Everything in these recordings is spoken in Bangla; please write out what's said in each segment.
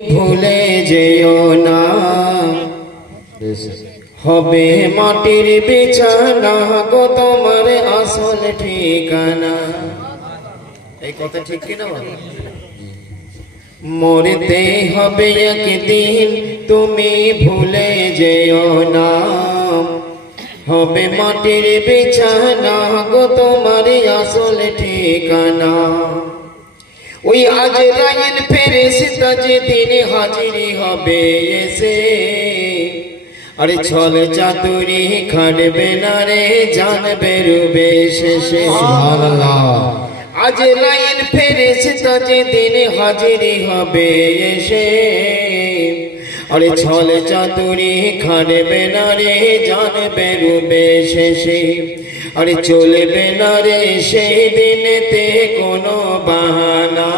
ভুলে যেও না, হবে মাটির বিছানা গো তোমার আসল ঠিকানা। এই কথা ঠিক কিনা? মরতে হবে একদিন, তুমি ভুলে যেও না, হবে মাটির বিছানা গো তোমার আসল ঠিকানা। ওই আজরাইল ফেরেশতা যেদিন হাজিরি হবে এসে, আরে ছল চাতুরি খাটবে না রে, জানবে রুবে শেষে। সুবহানাল্লাহ। আজরাইল ফেরেশতা যেদিন হাজিরি হবে এসে, আরে ছল চাতুরি খাটবে না রে, জানবে রুবে শেষে। আরে চলবে না রে সেই দিনেতে কোনো বাহানা,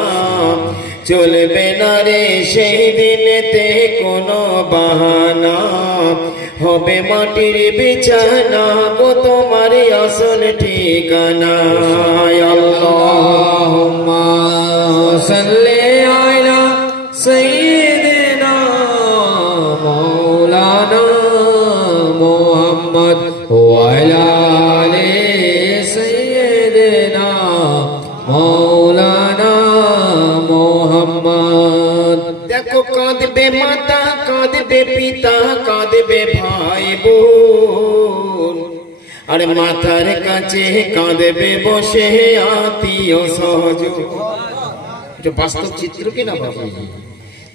চলবে না রে সেই দিনেতে কোনো বাহানা, হবে মাটির বিছানা গো তোমার আসল ঠিকানা। আল্লাহুম্মা সাল্লি আলা সাইয়্যিদিনা মাওলানা মুহাম্মদ ওয়া আলা দেখো কাঁদবে মাতা, কাঁদবে পিতা, কাঁদবে ভাই বোন, আরে মাথার কাছে কাঁদবে বসে আত্মীয় স্বজন। এটা বাস্তব চিত্র কিনা বাবা?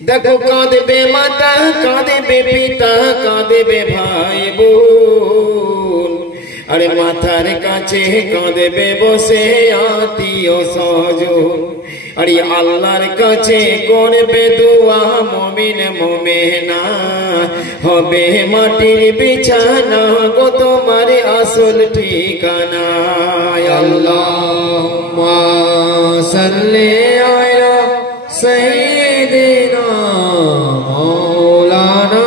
দেখো কাঁদবে মাতা, কাঁদবে পিতা, কাঁদবে ভাই বোন, আরে মাথার কাছে কাঁদবে বসে আত্মীয় স্বজন। আরে আল্লাহর কাছে করবে দোয়া মুমিন মুমিনা, হবে মাটির বিছানা গো তোমার আসল ঠিকানা। আল্লাহুম্মা সাল্লি আলা সাইয়্যিদিনা মাওলানা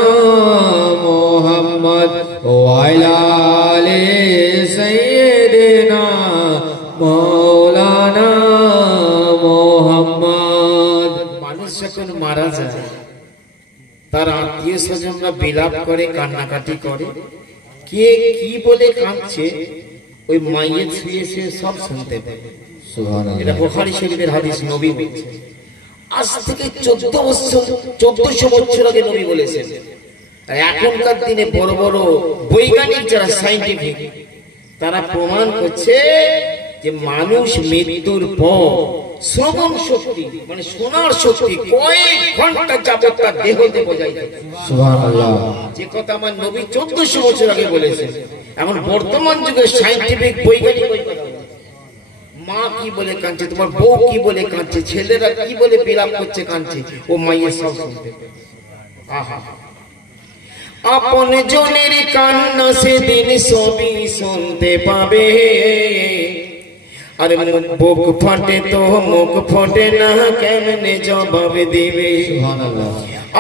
মুহাম্মদ ওয়া আলা আলি সাইয়্যিদিনা মাওলানা মুহাম্মদ। মানুষ যখন মারা যায়, তার আত্মীয় স্বজনরা বিলাপ করে, কান্নাকাটি করে, কে কি বলে কাঁদছে ওই মাইয়ের শুয়ে শুয়ে সব শুনতে পায়। সুবহানাল্লাহ। এটা বুখারী শরীফের হাদিস, নবী বলেছেন। আজ থেকে 1400 বছর আগে নবী বলেছেন। এখনকার দিনে বড় বড় বৈজ্ঞানিক যারা সায়েন্টিফিক, তারা প্রমাণ করছে যে মানুষ মৃত্যুর পর শ্রবণ শক্তি মানে শোনার শক্তি কয়েক ঘন্টা যাবত তার দেহতে বজায় থাকে। সুবহানাল্লাহ। যে কথা আমার নবী 1400 বছর আগে বলেছেন, এখন বর্তমান যুগে সায়েন্টিফিক বৈজ্ঞানিক মা কি বলে কাঁদছে, তোমার বউ কি বলে কাঁদছে, ছেলেরা কি বলে বিলাপ করছে কাঁদছে, ও মায়ের সব শুনতে। আহা, আপন জনের কান্না সেদিন সবই শুনতে পাবে, আরে বুক ফাটে তো মুখ ফোটে না, কেমনে জবাব দিবে। সুবহানাল্লাহ।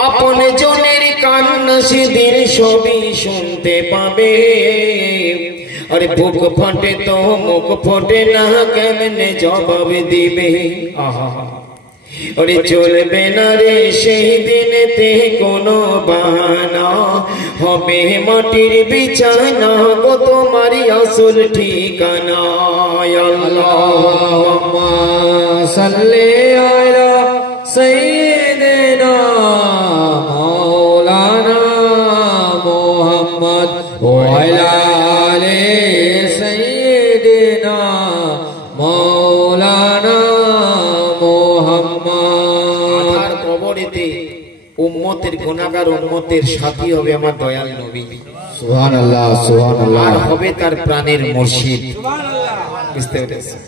আপন জনের কান্না সেদিন সবই শুনতে পাবে, আরে বুক ফাটে তো মুখ ফোটে না, কেমনে জবাব দিবে। আহা, ওরে চলবে না রে সেই দিনেতে কোনো বাহানা, হবে মাটির বিছানা গো তোমার আসল ঠিকানা। আল্লাহুম্মা সাল্লি আলা সাইয়্যিদিনা মাওলানা মুহাম্মদ ওয়া আলা আলি সাইয়্যিদিনা মাওলানা মুহাম্মদ। আর কবরেতে উম্মতের গুনাহগার উম্মতের সাথী হবে আমার দয়াল নবী। সুবহানাল্লাহ, সুবহানাল্লাহ। আর হবে তার প্রাণের মুর্শিদ। সুবহানাল্লাহ। বুঝতে পেরেছেন?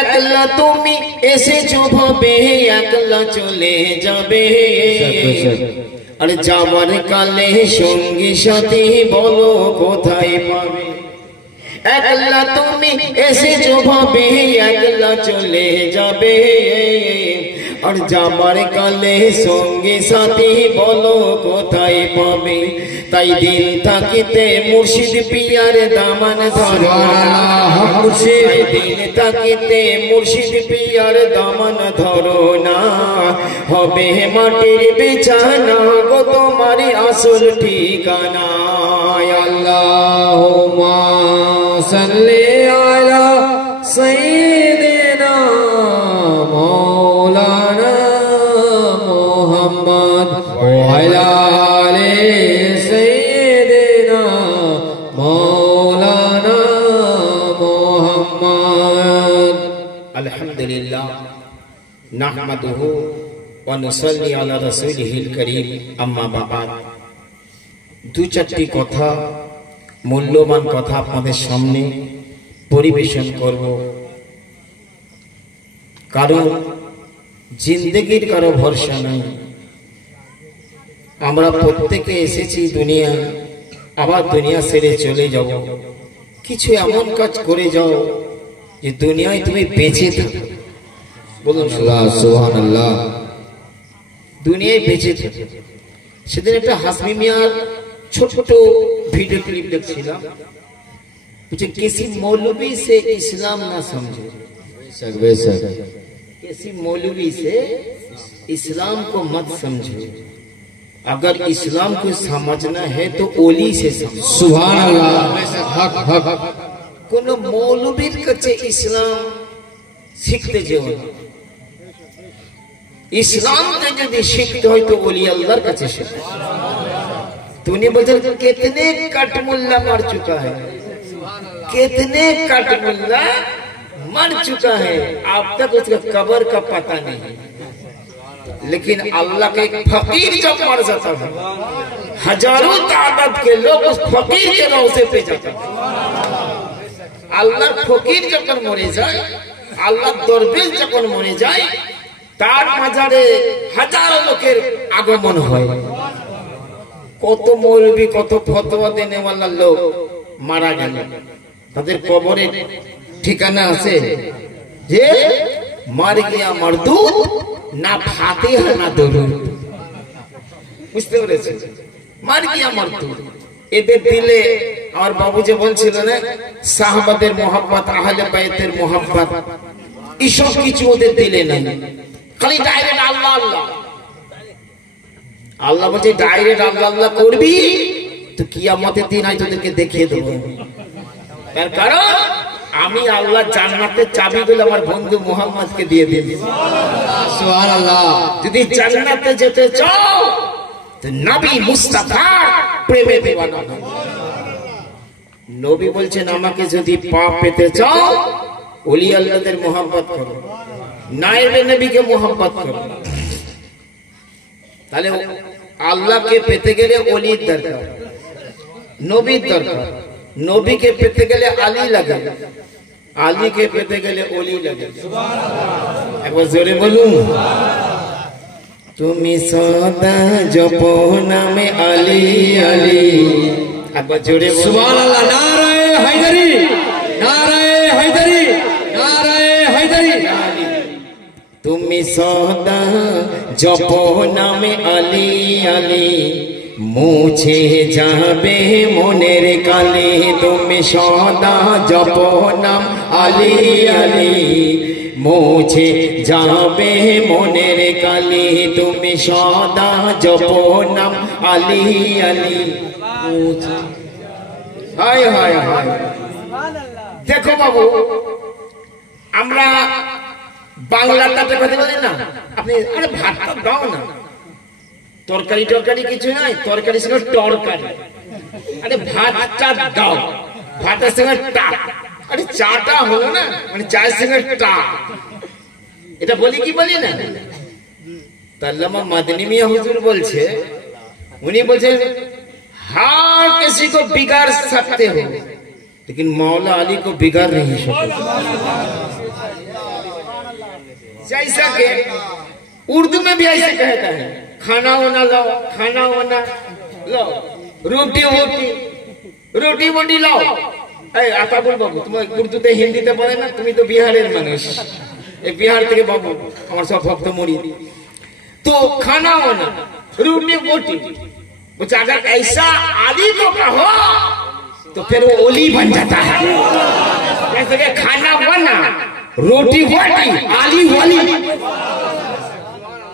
একলা তুমি এসেছো ভাবে, একলা চলে যাবে, আরে যাবার কালে সঙ্গী সাথী বলো কোথায় পাবে। একলা তুমি এসেছো ভাবে, একলা চলে যাবে, আর যাবার কালে সঙ্গে সাথী বলো কোথায় পাবে তাই দিন থাকিতে মুর্শিদ পিয়ার দামান ধরো তাই দিন থাকিতে মুর্শিদ পিয়ার দামান ধরো না হবে মাটির বিছানা গো তোমার আসল ঠিকানা আল্লাহুম্মা সাল্লি আলা সাইয়্যিদিনা মাওলানা মুহাম্মদ ওয়া আলা আলি সাইয়্যিদিনা মাওলানা মুহাম্মদ। আলহামদুলিল্লাহ নাহমাদুহু ওয়া নুসাল্লি আলা রাসূলিহিল কারীম আম্মা বা'দ। দু চারটি কথা মূল্যবান কথা আপনাদের সামনে পরিবেশন করব, কারণ জিন্দেগির কারো ভরসা নাই। আমরা প্রত্যেকে এসেছি দুনিয়া, আবার দুনিয়া ছেড়ে চলে যাব। কিছু এমন কাজ করে যাও যে দুনিয়ায় তুমি বেঁচে থাকো। বলুন সুবহানাল্লাহ। দুনিয়ায় বেঁচে থাকো। সেদিন একটা হাসমি মিয়ার ছোট ভিডিও क्लिप देखছিলাম, मुझे किसी मौलवी से इस्लाम ना समझो, किसी मौलवी से इस्लाम को मत समझो, अगर इस्लाम को समझना है तो ओली से समझो। सुभान अल्लाह। हक हक। कोनो मौलवीर काছে इस्लाम শিখতে যেও না। इस्लामকে যদি শিখতে হয় তো ওলি আল্লাহর কাছে শিখো। तूने बदल कितने कट मुल्ला मर चुका है, कितने कट मुल्ला मर चुका है, अब तक उसका कब्र का पता नहीं। लेकिन अल्लाह के एक फकीर जब मर जाता है, हजारों तादाद के लोग उस फकीर के रोज़े पे जाते हैं। अल्लाह फकीर जब मरे जाए, अल्लाह दरवेश जब मरे जाए, तार माजारे हजारों लोकेर आगमन হয়। কত মৌলবী কত ফতোয়া দেনেওয়ালা লোক মারা গেল, তাদের কবরে ঠিকানা আছে যে মার গিয়া মরদুদ, না ফাতিহা না দরুদ। বুঝতে পেরেছেন? মার গিয়া মরদুদ। এদের দিলে আমার বাবু যে বলছিল না, সাহাবাদের মোহাব্বত, আহলে বাইতের মোহাব্বত, এসব কিছু ওদের দিলে নাই। খালি ডাইরেক্ট আল্লাহ আল্লাহ। আল্লাহ বলছে ডাইরেক্ট আল্লাহ আল্লাহ করবি তো কিয়ামতের দিন আমি তোদেরকে দেখিয়ে দেবো। তার কারণ আমি আল্লাহ জান্নাতের চাবিগুলো আমার বন্ধু মুহাম্মদকে দিয়ে দিই। সুবহানাল্লাহ। যদি জান্নাতে যেতে চাও তো নবী মুস্তাফা প্রেমে দিওয়ানা হও। নবী বলছেন আমাকে যদি পাপ পেতে চাও ওলি আল্লাহদের মোহাব্বত করো, নায়েবে নবীকে মোহাব্বত করো। তাহলে আল্লাহকে পেতে গেলে ওলির দরকার, নবীর দরকার। নবীকে পেতে গেলে আলী লাগে, আলীকে পেতে গেলে ওলি লাগে। একবার জোরে বলুন, তুমি সদা জপ নামে আলী আলী। একবার জোরে বলুন সুবহানাল্লাহ। নারায়ে হায়দারি, নারায়ে হায়দারি, নারায়ে হায়দারি। তুমি সদা জপ নামে আলী আলী, মুছে যাবে মনের কালি। তুমি সদা জপ নাম আলী আলী, মুছে যাবে মনের কালি। তুমি সদা জপ নাম আলী আলী। হায় হায় হায়। দেখো বাবু, আমরা বাংলাটাতে কথা বলি না, আপনি আরে ভাতটা দাও না, তরকারি টরকারি কিছু নাই, তরকারির সঙ্গে তরকারি। আরে ভাতটা দাও, ভাতের সঙ্গে টা। আরে চাটা হলো না, মানে চায়ের সঙ্গে টা। এটা বলি কি বলি না? তাল্লামা মাদনী মিয়া হুজুর বলছে, উনি বলছেন हर किसी को बिगाड़ सकते हो लेकिन मौला अली को बिगाड़ नहीं सकते। जैसा कि उर्दू में भी ऐसे कहता है, खाना वाना लाओ, खाना वाना लाओ, रोटी वोटी, रोटी वोटी लाओ। आता बोल बाबू, तुम उर्दूते हिंदीते बोले ना, तुम्हें तो बिहारेर मानुष। এই বিহার থেকে বাবু আমার সব ভক্ত মরি तो खाना होना रोटी बोटी कुछ अगर ऐसा आली को कहो तो फिर वो ओली बन जाता है जैसे कि खाना बना रोटी बोटी आली वाली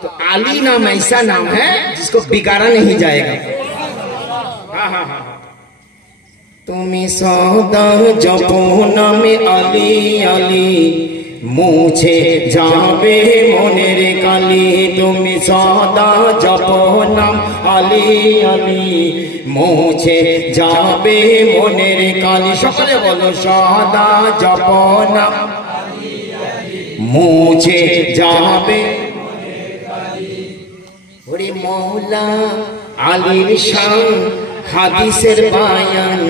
तो आली नाम ऐसा नाम है जिसको बिगाड़ा नहीं जाएगा हाँ हाँ हाँ तुम्हें सौदा जपना में आली आली मुझे जाबे मोनेर काली तुम्हें सदा जपना आली आली मुझे जाबे मोनेर काली सकले बोलो सदा जपना मुझे जाबे ओरे मौला आलीर शान हादिसेर बयान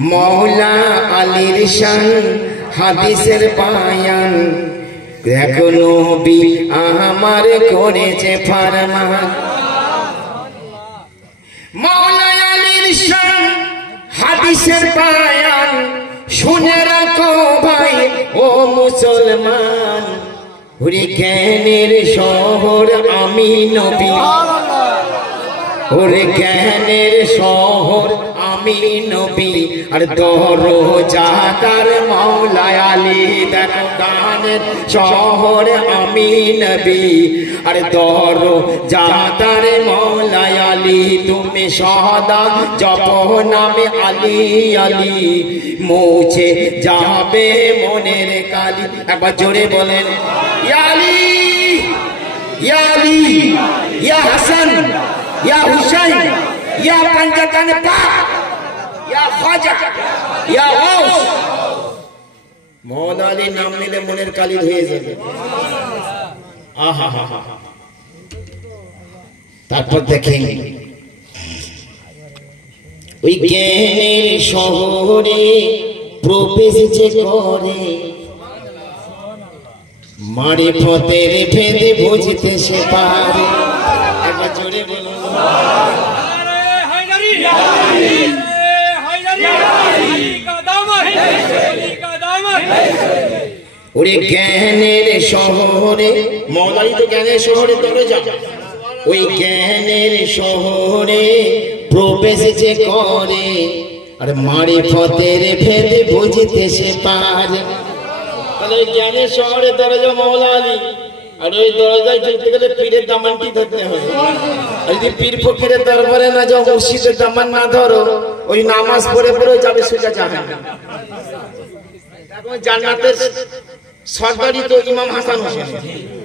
मौला आलीर शान हादिसेर बयान देखो नबी आमार करेছে फरमान मौला आलीर शान हादिसेर बयान শুনে রাখো ভাই ও মুসলমান ওরে জ্ঞানের শহর আমি নবী ওরে জ্ঞানের শহর আমি নবী আর দরজা তার মৌলা আলী দেখো গানের শহর আমি নবী আর দরজা তার মৌলা আলী তুমি সদা জপ নামে আলী আলী মুছে যাবে মনের কালি একবার জোরে বলেন ইয়া আলী ইয়া আলী ইয়া হাসান या हुसैन या पंजतन पाक या ख्वाजा या गौस मौला अली नाम নিলে মনের কালি ধুয়ে যাবে আহা হা হা তারপর দেখেন ওই জ্ঞানের শহরে প্রবেশ যে করে মারিফতের ভেদে বুঝতে সে পারে একবার জোরে বলুন নারে হায়দারি হায়দারি का दामन का दामन ওরে জ্ঞানের শহরে মৌলাই তো জ্ঞানের শহরে দরজা ওই জ্ঞানের শহরে প্রবেশ যে করে আর মারিফতের ভেদে বুঝতে সে পারে তাহলে জ্ঞানের শহরে দরজা মৌলা আলী আর ওই দরজায় ঢুকতে গেলে পীরের দামানটি ধরতে হবে আর যদি পীর ফকিরের দরবারে না যাও মসজিদের দামান না ধরো ওই নামাজ পড়ে পড়ে যাবে সোজা জাহান্নাম এখন জান্নাতের সরদারি তো ইমাম হাসান হোসেন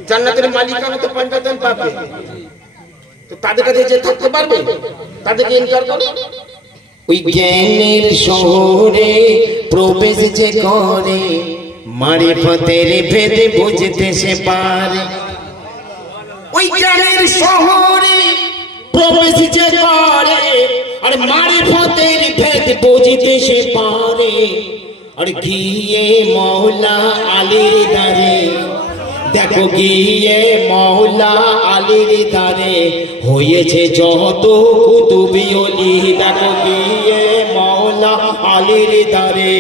জান্নাতের মালিকানা তো পঞ্জাতন পাবে তো তাদের কাছে যে থাকতে পারবে তাদেরকে ইনকার করে ওই জ্ঞানের শহরে প্রবেশ যে করে মারিফতের ভেদে বুঝতে সে পারে ওই জ্ঞানের শহরে প্রবেশ যে করে আর মারিফতের ভেদে বুঝতে সে পারে আর গিয়ে মৌলা আলীর দারে দেখো গিয়ে মৌলা আলীর দারে হয়েছে যত কুতুবি ওলি দেখো গিয়ে মৌলা আলীর দারে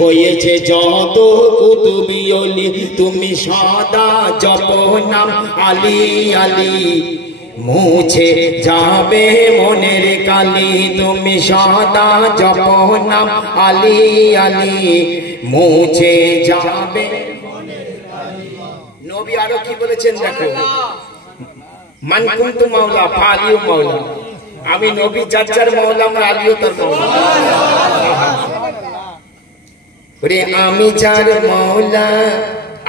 হয়েছে যত কুতুবি ওলি তুমি সদা জপ নাম আলী আলী মুছে যাবে মনের কালি তুমি সদা জপ নাম আলী আলী মুছে যাবে নবী আরো কি বলেছেন দেখো মান কুনতু মাওলা ফালিউ মাওলা আমি নবী যার মাওলা আমার আলীও তার মাওলা ওরে আমি যার মাওলা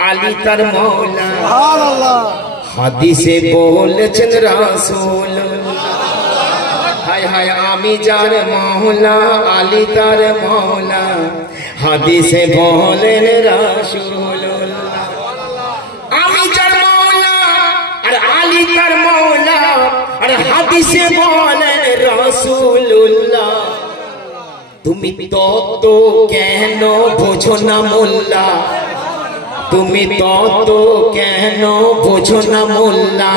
আলী তার মাওলা সুবহানাল্লাহ হাদিসে বলেছেন রাসূল হায় হায় আমি যার মাওলা আলী তার মাওলা হাদিসে বলেন রাসূল আমি যার মাওলা আর আলী তার মাওলা আর হাদিসে বলেন রাসূলুল্লাহ তুমি তত কেন বোঝো না মোল্লা তুমি তত কেন বোঝো না মোল্লা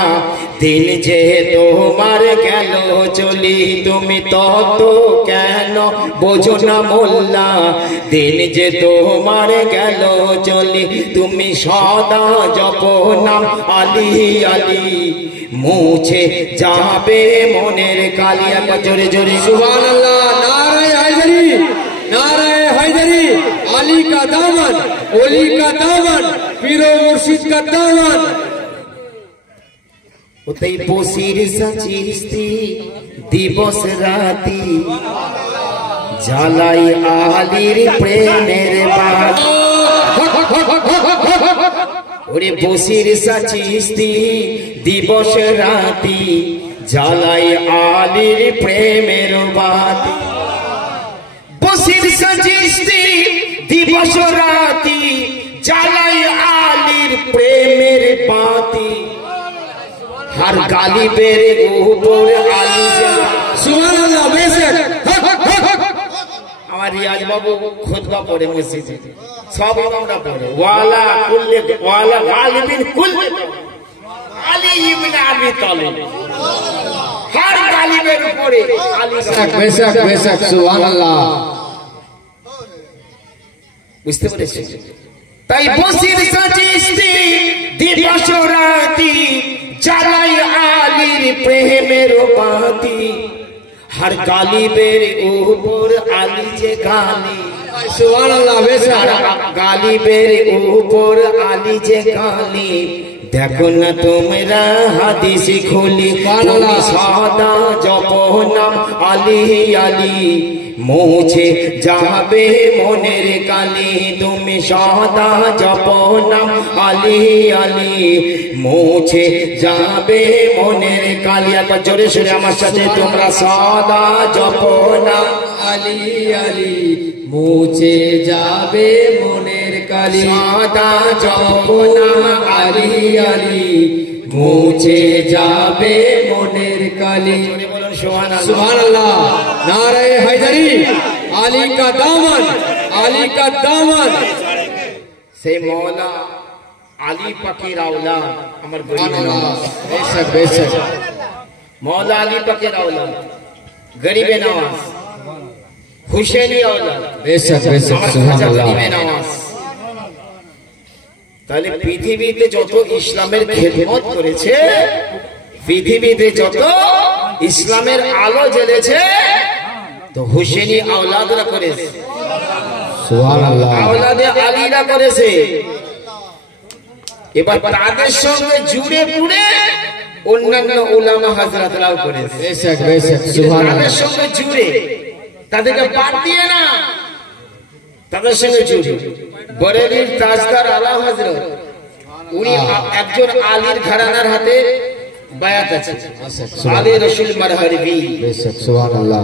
দিন যে তোমার গেল চলি তুমি তত কেন বোঝো না মোল্লা দিন যে তোমার গেল চলি তুমি সদা জপ নাম আলী আলী মুছে যাবে মনের কালি একবার জোরে জোরে সুবহানাল্লাহ नारे हैदरी नारे हैदरी अली का दामन ओली का दामन पीरो मुर्शिद का दामन ওতেই বসির সাচিস্তি দিবস রাতি জ্বালাই আলীর প্রেমের বাত ওরে বসির সাচিস্তি দিবস রাতি জ্বালাই আলীর প্রেমের বাত বসির সাচিস্তি দিবস রাতি জ্বালাই আলীর প্রেমের বাতি हर गाली बेरे ऊपर आली सुबहानाल्लाह बेशक আমার রিয়াজ বাবু খুতবা পড়ে মসজিদে সব আমরা পড়ে ওয়ালা কুল্লে ওয়ালা গালিবিন কুল আলী ইবনে আবি তালিব हर গালিবের উপরে আলী बेशक बेशक सुबहानाल्लाह বুঝতে পেরেছেন তাই বসির সাজিস্তি দিবস রাতি জ্বালাই আলীর প্রেমের বাতি हर গালিবের উপর আলী যে গালি सुबहानाल्लाह बेशक গালিবের উপর আলী যে গালি দেখো না তোমরা হাদিস খুলি তুমি সদা জপ নাম আলী আলী মুছে যাবে মনের কালি তুমি সদা জপ নাম আলী আলী মুছে যাবে মনের কালি একবার জোরে সুরে আমার সাথে তোমরা সদা জপ নাম আলী আলী মুছে যাবে মনের কালি সদা জপ নাম আলী আলী মুছে যাবে মনের কালি বলুন সুবহানাল্লাহ सुबहानअल्लाह नारे हैदरी अली का दामन अली का दामन সেই মওলা আলী পাকের আওলাদ আমার গরিবের নওয়াজ बेशक बेशक मौला अली पाकेर औलाद गरीबे नवाज हुसैनी औलाद बेशक बेशक আমার सुभान খাজা अल्लाह গরিবে নওয়াজ তাহলে পৃথিবীতে যত ইসলামের খেদমত করেছে পৃথিবীতে যত ইসলামের আলো জ্বলেছে তো হুসেনি আওলাদরা করেছে सुभान अल्लाह আওলাদে আলীরা করেছে এবার তাদের সঙ্গে জুড়ে পুড়ে অন্যান্য উলামা হযরতরাও করেছে बेशक बेशक सुभान তাদের अल्लाह সঙ্গে জুড়ে তাদেরকে বাদ দিয়ে না তাদের সঙ্গে জুড়ে বরেলির তাজদার আলা হযরত উনি একজন আলীর ঘরানার হাতে বায়াত আছে আলী রাসূল মারহারিবি बेशक सुभान अल्लाह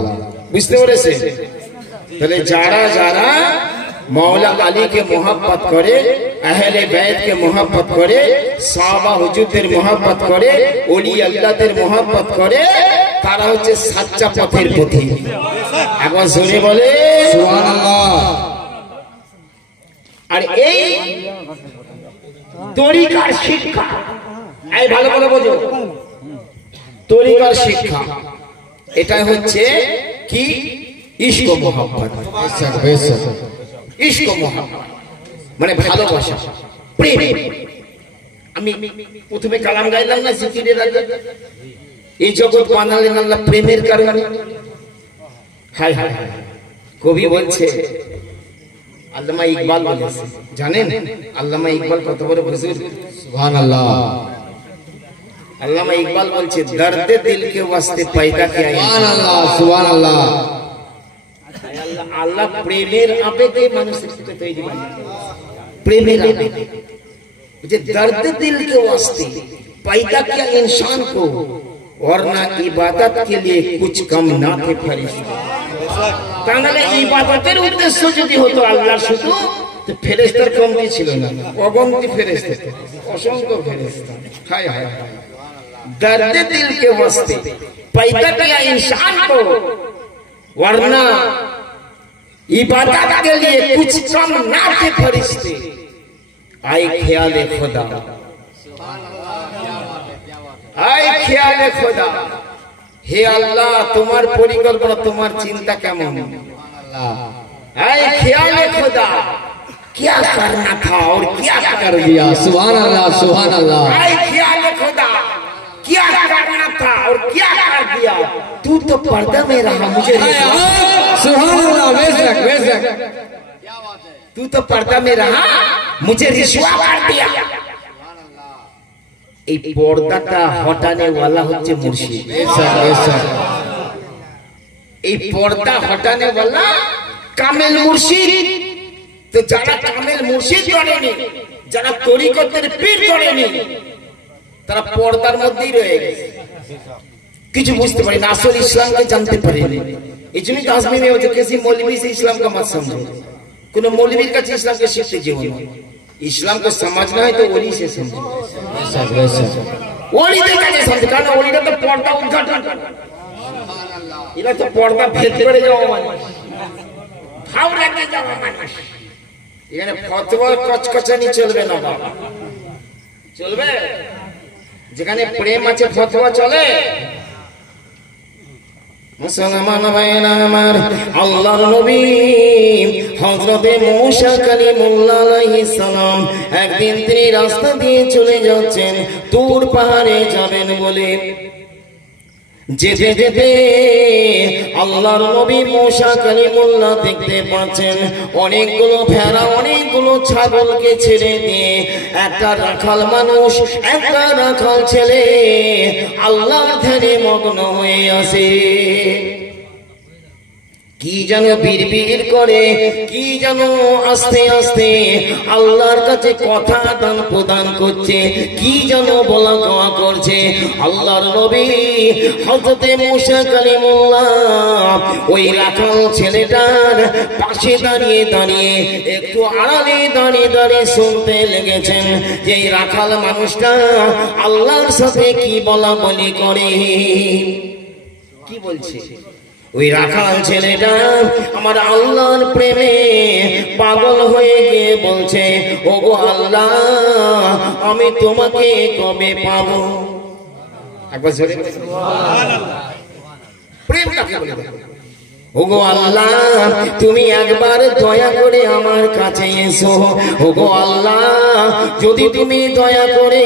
বুঝতে পেরেছে তাহলে যারা যারা मौला अली के मोहब्बत करे अहले बैत के मोहब्बत करे साहबा हुजूरদের मोहब्बत करे ওলি আল্লাহদের मोहब्बत करे তারা হচ্ছে সচ্চা পথের পথি একবার জোরে বলে सुभान अल्लाह আর এই তরিকার শিক্ষা এই ভালো করে বোঝো তরিকার শিক্ষা এটা হচ্ছে কি ইশক মোহাব্বত बेशक बेशक ইশক মোহাব্বত মানে ভালোবাসা প্রেম আমি প্রথমে কালাম গাইলাম না জিকিরের আগে এই জগৎ বানালেন আল্লাহ প্রেমের কারণে হায় হায় হায় কবি বলছে আল্লামা ইকবাল বলেছে জানেন আল্লামা ইকবাল কত বড় বুজুর্গ सुभान अल्लाह अल्लामा इकबाल बोलছে दर्द दिल के वास्ते पैदा किया सुभान अल्लाह सुभान अल्लाह আল্লাহ প্রেমের আবেগে মানুষের সাথে তৈরি বানিয়েছে প্রেমের আবেগে যে दर्द दिल के वास्ते पैदा किया इंसान को वरना इबादत के लिए कुछ कम ना थे फरिश्ते তাহলে ইবাদতের উদ্দেশ্য যদি হতো আল্লাহর শুধু তো ফেরেশতার কমতি ছিল না অগন্তি ফেরেশতা অসংখ্য ফেরেশতা হায় হায় दर्द दिल के वास्ते पैदा किया इंसान को वरना इबादत के लिए कुछ कम ना थे फरिश्ते आए ख्याल खुदा আই খেয়ালে খোদা, হে আল্লাহ তোমার পরিকল্পনা তোমার চিন্তা কেমন। আই খেয়ালে খোদা क्या करना था और क्या कर दिया। सुभान अल्लाह सुभान अल्लाह। आए ख्याल खुदा क्या करना था और क्या कर दिया। तू तो पर्दा में रहा मुझे। सुभान अल्लाह बेशक बेशक। तू तो पर्दा में रहा मुझे रिश्वा कर दिया। এই পর্দাটা হটানে वाला হচ্ছে মুর্শিদ। बेशक बेशक। এই পর্দা হটানে वाला কামেল মুর্শিদ। তো যারা কামেল মুর্শিদ করেনি, যারা তরিকতের পীর করেনি, তারা পর্দার মধ্যেই রয়ে গেছে, কিছু বুঝতে পারে না, আসল ইসলামকে জানতে পারেনি। এই জন্যই তো আজমি में जो किसी मौलवी से इस्लाम का मत समझो। কোন মৌলবীর কাছে ইসলামকে শিখতে যেও না। ইসলাম को समझना है तो ওলি से समझो। बेशक बेशक। ওলিদের কাছে समझो, কারণ ওলিরা তো পর্দা উদ্ঘাটন করে। এরা তো পর্দা ভেদ করে যাওয়া মানুষ, ভাব রাখতে যাওয়া মানুষ। এখানে ফতোয়া কচকচানি চলবে না বাবা, চলবে? যেখানে প্রেম আছে ফতোয়া চলে। মুসলমান ভাইরা আমার, আল্লাহর নবী হযরতে মূসা কালিমুল্লাহ আলাইহিস সালাম একদিন তিনি রাস্তা দিয়ে চলে যাচ্ছেন, তুর পাহাড়ে যাবেন বলে। যেতে যেতে আল্লাহর নবী মূসা কালিমুল্লাহ দেখতে পাচ্ছেন অনেকগুলো ভেড়া, অনেকগুলো ছাগলকে ছেড়ে দিয়ে একটা রাখাল মানুষ, একটা রাখাল ছেলে আল্লাহর ধ্যানে মগ্ন হয়ে আছে। কি যেন বিড়বিড় করে, কি যেন আস্তে আস্তে আল্লাহর কাছে কথা দান প্রদান করছে, কি যেন বলা কওয়া করছে। আল্লাহর নবী হযরতে মূসা কালিমুল্লাহ ওই রাখাল ছেলেটার পাশে দাঁড়িয়ে দাঁড়িয়ে, একটু আড়ালে দাঁড়িয়ে দাঁড়িয়ে শুনতে লেগেছেন যে এই রাখাল মানুষটা আল্লাহর সাথে কি বলা বলি করে, কি বলছে। ওই রাখাল ছেলেটা আমার আল্লাহর প্রেমে পাগল হয়ে গিয়ে বলছে, ওগো আল্লাহ আমি তোমাকে কবে পাবো। একবার জোরে সুবহানাল্লাহ। প্রেম কাকে বলে? ওগো আল্লাহ তুমি একবার দয়া করে আমার কাছে এসো। ওগো আল্লাহ যদি তুমি দয়া করে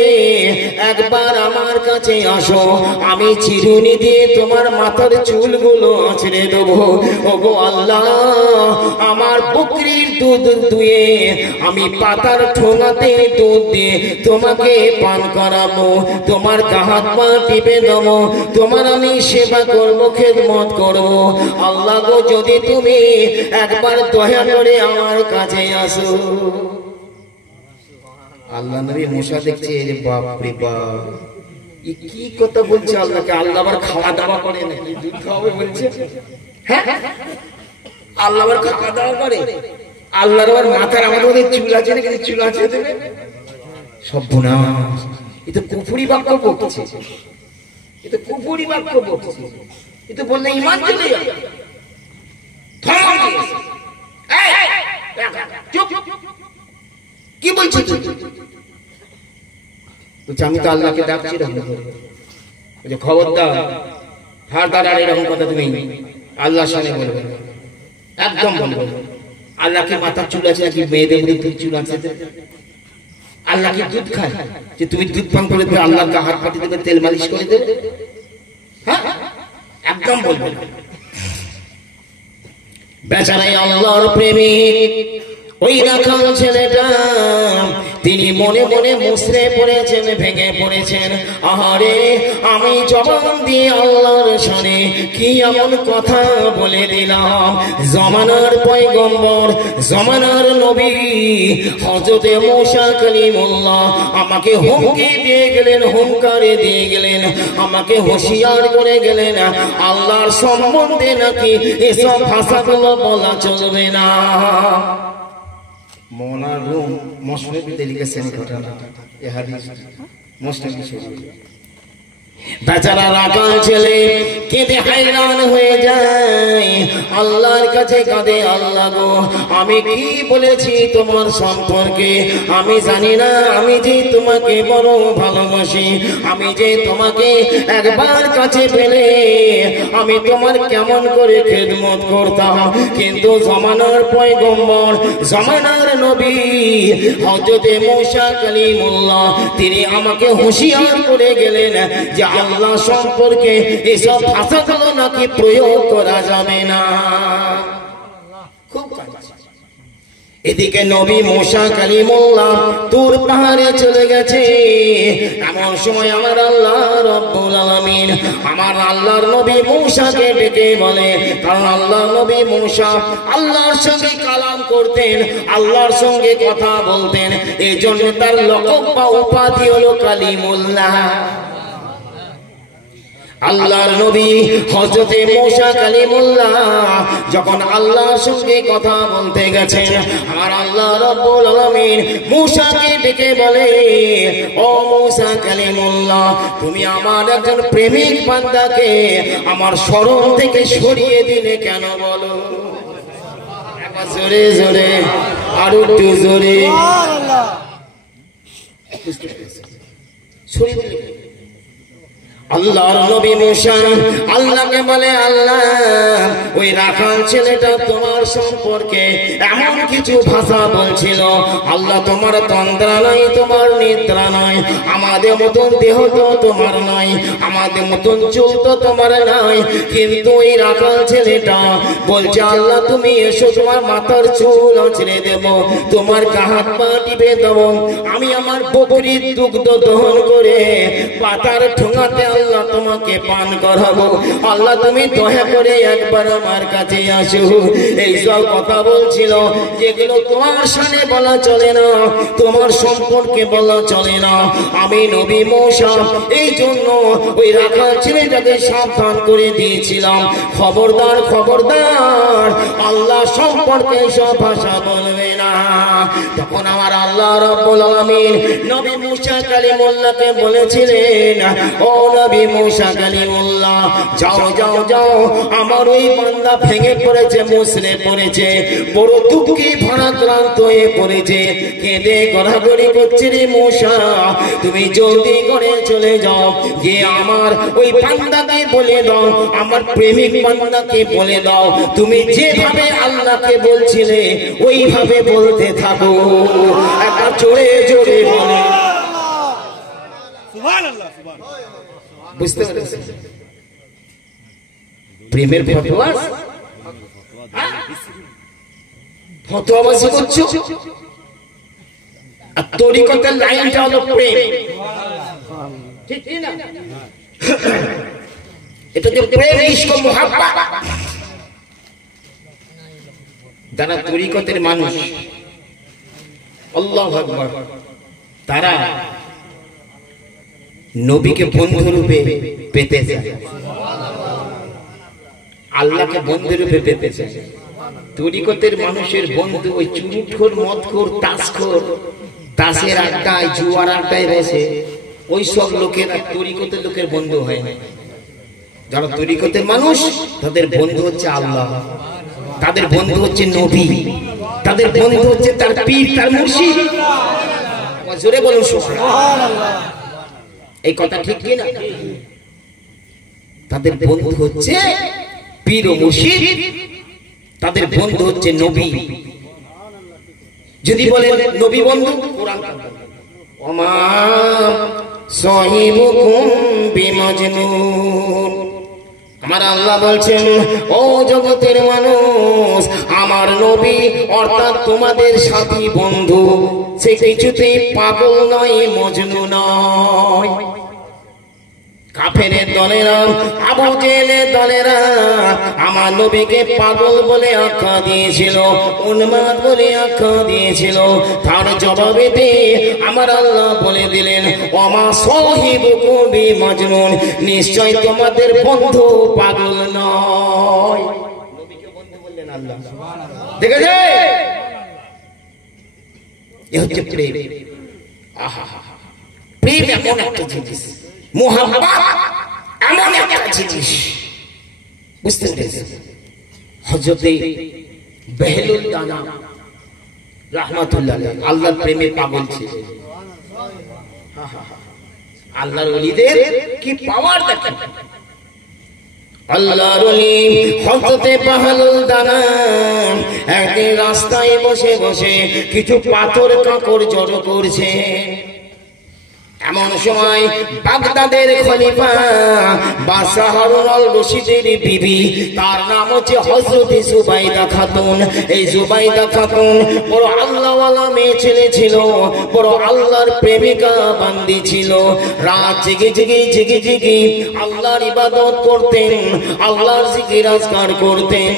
একবার আমার কাছে আসো, আমি চিরুনি দিয়ে তোমার মাথার চুলগুলো আঁচড়ে দেবো। ওগো আল্লাহ আমার বকরির দুধ দুয়ে আমি পাতার ঠোঙাতে দুধ দিয়ে তোমাকে পান করাবো, তোমার হাত পা টিপে দেবো, তোমার আমি সেবা করবো, খেদমত করবো। আল্লাহ গো যদি তুমি একবার দয়া করে আমার কাছে আসো। আল্লাহ নবী মূসা দেখছে, রে বাপ রে বাপ, এই কি কথা বলছে আল্লাহকে। আল্লাহ আবার খাওয়া দাওয়া করে নাকি? দুধ খাওয়াবে বলছে? হ্যাঁ আল্লাহ আবার খাওয়া দাওয়া করে? আল্লাহর আবার মাথার আমাদের মধ্যে চুল আছে নাকি? চুল আছে দেবে সব বুনা। এ তো কুফরি বাক্য বলছে, এ তো কুফরি বাক্য বলছে, এ তো বললে ঈমান চলে যাবে। কি বলছিস? আমি তো আল্লাহকে ডাকছি, খবরদার হারদার আর এরকম কথা তুমি আল্লাহর সামনে বলবে, একদম বলবে। আল্লাহকে মাথার চুল আছে নাকি? মেয়েদের দুধ চুল আছে? আল্লাহকে দুধ খায় যে তুমি দুধ পান করে দেবে, আল্লাহকে হাত পাতি দেবে, তেল মালিশ করে দেবে? হ্যাঁ একদম বলবে। বেচারাই আল্লাহর প্রেমিক ওই রাখাল ছেলেটা তিনি মনে মনে মুসরে পড়েছেন, ভেঙে পড়েছেন। আহারে আমি জবান দিয়ে আল্লাহর শানে কি এমন কথা বলে দিলাম। জমানার পয়গম্বর, জমানার নবী হযরতে মূসা কালিমুল্লাহ আমাকে হুমকি দিয়ে গেলেন, হুঙ্কারে দিয়ে গেলেন, আমাকে হুঁশিয়ার করে গেলেন আল্লাহর সম্বন্ধে নাকি এসব ভাষাগুলো বলা চলবে না। মৌলানা রুম মুসলিম লিখেছেন ঘটনা, এই হাদিস মুসলিম শরীফে। বেচারা রাখাল ছেলে কেঁদে হায়রান হয়ে যায়, আল্লাহর কাছে কাঁদে, আল্লাহ গো আমি কি বলেছি তোমার সম্পর্কে, আমি জানি না, আমি যে তোমাকে বড় ভালোবাসি, আমি যে তোমাকে একবার কাছে পেলে আমি তোমার কেমন করে খেদমত করতাম, কিন্তু জমানার পয়গম্বর, জমানার নবী হযরতে মূসা কালিমুল্লাহ তিনি আমাকে হুঁশিয়ার করে গেলেন যে আল্লাহ সম্পর্কে এসব ভাষাগুলো নাকি প্রয়োগ করা যাবে না। খুব এদিকে নবী মূসা কালিমুল্লাহ তুর পাহাড়ে চলে গেছে। এমন সময় আমার আল্লাহ রব্বুল আলামিন আমার আল্লাহর নবী মূসাকে ডেকে বলে, কারণ আল্লাহর নবী মূসা আল্লাহর সঙ্গে কালাম করতেন, আল্লাহর সঙ্গে কথা বলতেন, এই জন্য তার লকব বা উপাধি হলো কালিমুল্লাহ। আল্লাহর নবী হযরতে মূসা কালিমুল্লাহ যখন আল্লাহর সঙ্গে কথা বলতে গেছেন, আমার আল্লাহ রব্বুল আলামিন মূসাকে ডেকে বলে, ও মূসা কালিমুল্লাহ তুমি আমার একজন প্রেমিক বান্দাকে আমার শরণ থেকে সরিয়ে দিলে কেন বলো? একবার জোরে জোরে, আর একটু জোরে। সরিয়ে দিলে আল্লাহর নবী মূসা আল্লাহকে বলে, আল্লাহ ওই রাখাল ছেলেটা তোমার সম্পর্কে এমন কিছু ভাষা বলছিল, আল্লাহ তোমার তন্দ্রা নাই, তোমার নিদ্রা নাই, আমাদের মতন দেহ তো তোমার নাই, আমাদের মতন চুল তো তোমার নাই, কিন্তু ওই রাখাল ছেলেটা বলছে আল্লাহ তুমি এসো, তোমার মাথার চুল ছেড়ে দেব, তোমার হাত পা টিপে দেব, আমি আমার বকরির দুগ্ধ দহন করে পাতার ঠোঙাতে আল্লাহ তোমাকে পান করাবো, আল্লাহ তুমি দয়া করে একবার আমার কাছে আসো। এইসব কথা বলছিল যেগুলো তোমার সামনে বলা চলে না, তোমার সম্পর্কে বলা চলে না। আমি নবী মূসা এই জন্য ওই রাখাল ছেলেটাকে সাবধান করে দিয়েছিলাম, খবরদার খবরদার আল্লাহ সম্পর্কে সব ভাষা বলবে না। তখন আমার আল্লাহ রব্বুল আলামিন নবী মূসা কালিমুল্লাহকে বলেছিলেন, ও নবী মূসা কালিমুল্লাহ যাও যাও যাও, আমার ওই বান্দা ভেঙে পড়েছে, মুসরে পড়েছে, বড় দুঃখী ভারাক্রান্ত হয়ে পড়েছে, কেঁদে গড়াগড়ি করছে রে মূসা, তুমি জলদি করে চলে যাও, গিয়ে আমার ওই বান্দাকে বলে দাও, আমার প্রেমিক বান্দাকে বলে দাও, তুমি যেভাবে আল্লাহকে বলছিলে ওইভাবে বলতে থাকো। একটা জোরে জোরে বলে সুবহানাল্লাহ। বুঝতে পেরেছেন প্রেমের ফতোয়া? ফতোয়াবাজি করছো, আর তরিকতের লাইনটা হলো প্রেম, ঠিক না? এটা যে প্রেম, ইশক, মুহাব্বত, যারা তরিকতের মানুষ আল্লাহু আকবার, তারা নবীকে বন্ধু রূপে পেতে চায়, আল্লাহকে বন্ধু রূপে পেতে চায়। তরিকতের মানুষের বন্ধু ওই চুরুটখোর, মদখোর, তাসখোর, তাসের আড্ডায়, জুয়ার আড্ডায় বসে ওই সব লোকেরা তরিকতের লোকের বন্ধু হয় না। যারা তরিকতের মানুষ তাদের বন্ধু হচ্ছে আল্লাহ, তাদের বন্ধু হচ্ছে নবী, তাদের বন্ধু হচ্ছে তার পীর, তার মুর্শিদ। জোরে বলুন সুবহানাল্লাহ। এই কথা ঠিক কি না? তাদের বন্ধু হচ্ছে পীর ও মুর্শিদ, তাদের বন্ধু হচ্ছে নবী। যদি বলেন নবী বন্ধু, কোরআন ওমা সাহিবুকুম বিমাজনুন, আমার আল্লাহ বলছেন ও জগতের মানুষ, আমার নবী অর্থাৎ তোমাদের সাথী বন্ধু সে কিছুতেই পাগল নয়, মজনু নয়। কাফেরের দলেরা, আবু জেহেলের দলেরা আমার নবীকে পাগল বলে আখ্যা দিয়েছিল, উন্মাদ বলে আখ্যা দিয়েছিল। তার জবাবে আমার আল্লাহ বলে দিলেন, ওমা সাহিবুকুম বিমাজনুন, নিশ্চয় তোমাদের বন্ধু পাগল নয়। নবীকে বন্ধু বললেন আল্লাহ। দেখেছে, এ হচ্ছে প্রেম। আহা, প্রেম এমন একটা জিনিস মুহাব্বত এমন একটা জিনিস, বুঝতে পেরেছেন? হযরতে বেহলুল দানা রাহমাতুল্লাহ আলাইহি আল্লাহর প্রেমে পাগল ছিলেন। আল্লাহর ওলিদের কি পাওয়ার দেখেন। আল্লাহর ওলি হযরতে বেহলুল দানা একদিন রাস্তায় বসে বসে কিছু পাথর কাঁকড় জড়ো করছে। এমন সময় বাগদাদের খলিফা বাদশা হারুন আল রশিদের বিবি, তার নাম হচ্ছে হযরত জুবাইদা খাতুন। এই জুবাইদা খাতুন বড় আল্লাহওয়ালা মেয়ে ছেলে ছিল, বড় আল্লাহর প্রেমিকা বান্দি ছিল। রাত জেগে জেগে জেগে জেগে আল্লাহর ইবাদত করতেন, আল্লাহর জিকির আজকার করতেন।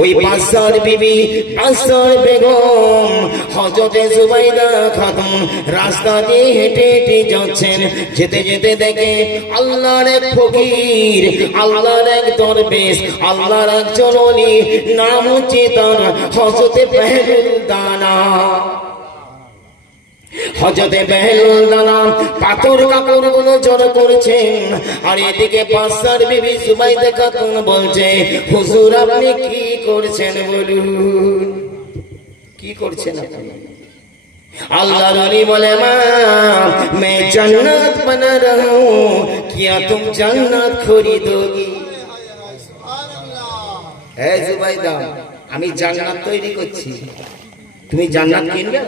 ওই বাদশার বিবি, বাদশার বেগম হযরত জুবাইদা খাতুন রাস্তা দিয়ে হেঁটে হেঁটে যাচ্ছেন। যেতে যেতে দেখে আল্লাহর এক ফকির, আল্লাহর এক দরবেশ, আল্লাহর একজন ওলি, নাম হচ্ছে তার হযরতে বেহলুল দানা। হযরতে বেহলুল দানা পাথর কাপড় গুলো জড়ো করেছেন, আর এদিকে বাদশার বিবি জুবাইদা খাতুন বলছে, হুজুর আপনি কি করছেন বলুন, কি করছেন আপনি? अल्लाह रली बोले माँ मैं जन्नत बना रहा हूँ, क्या तुम जन्नत खरीदोगी? ए जुबाइदा আমি জান্নাত তৈরি করছি, তুমি জান্নাত কিনবে?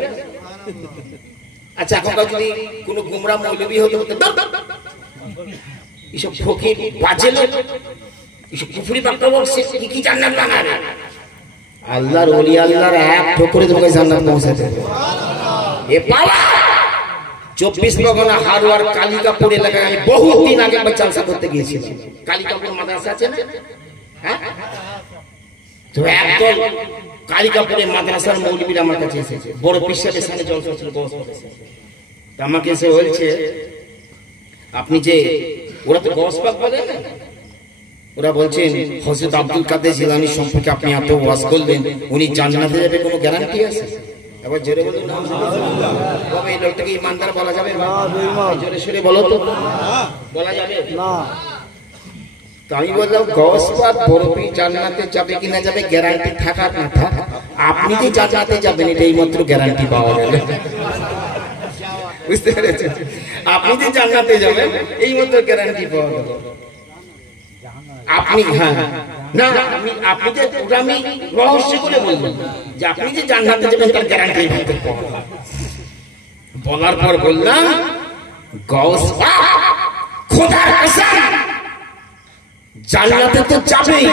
আচ্ছা এখনকার যদি কোনো গুমরা মৌলবী হতো এসব ফকির বাজে লোক এসব কুফরি বাক্য বলছে কি জান্নাত বানাবে? আল্লাহর ওলি আল্লাহর এক ঠোকরে তোমাকে জান্নাত পৌঁছাতে দেবে। এ বাবা 24 পরগনা হারোয়ার কালিকাপুর এলাকায় আমি বহুদিন আগে জালসা করতে গিয়েছিলাম। কালিকাপুর মাদ্রাসা আছে না? হ্যাঁ, তো একদল কালিকাপুরে মাদ্রাসার মৌলবীরা আমার কাছে এসেছে, বড় পিসাবের সামনে জলসা ছিল। আমাকে এসে বলছে আপনি যে, ওরা তো গস পাক বলে না, ওরা বলছেন হযরত আব্দুল কাদের জিলানী সম্পর্কে আপনি এত ওয়াজ করলেন, উনি জান্নাতে যাবে কোনো গ্যারান্টি আছে? এবার জোরে বলুন না। তবে এই লোকটাকে ইমানদার বলা যাবে না? জোরে সরে বলো তো, বলা যাবে না? তো আমি বললাম গসপাত বরফি জান্নাতে যাবে কিনা যাবে গ্যারান্টি থাকার না থাক, আপনি যে জান্নাতে যাবেন এটা এইমাত্র গ্যারান্টি পাওয়া গেল। বুঝতে পেরেছেন? আপনি যে জান্নাতে যাবেন এইমাত্র গ্যারান্টি পাওয়া গেল। আপনি হ্যাঁ না আপনি যে আমি রহস্য করে বললাম যে আপনি যে জান্নাতে যাবেন তার গ্যারান্টি বলার পর বললাম গৌস খোদার কসম জান্নাতে তো যাবেই,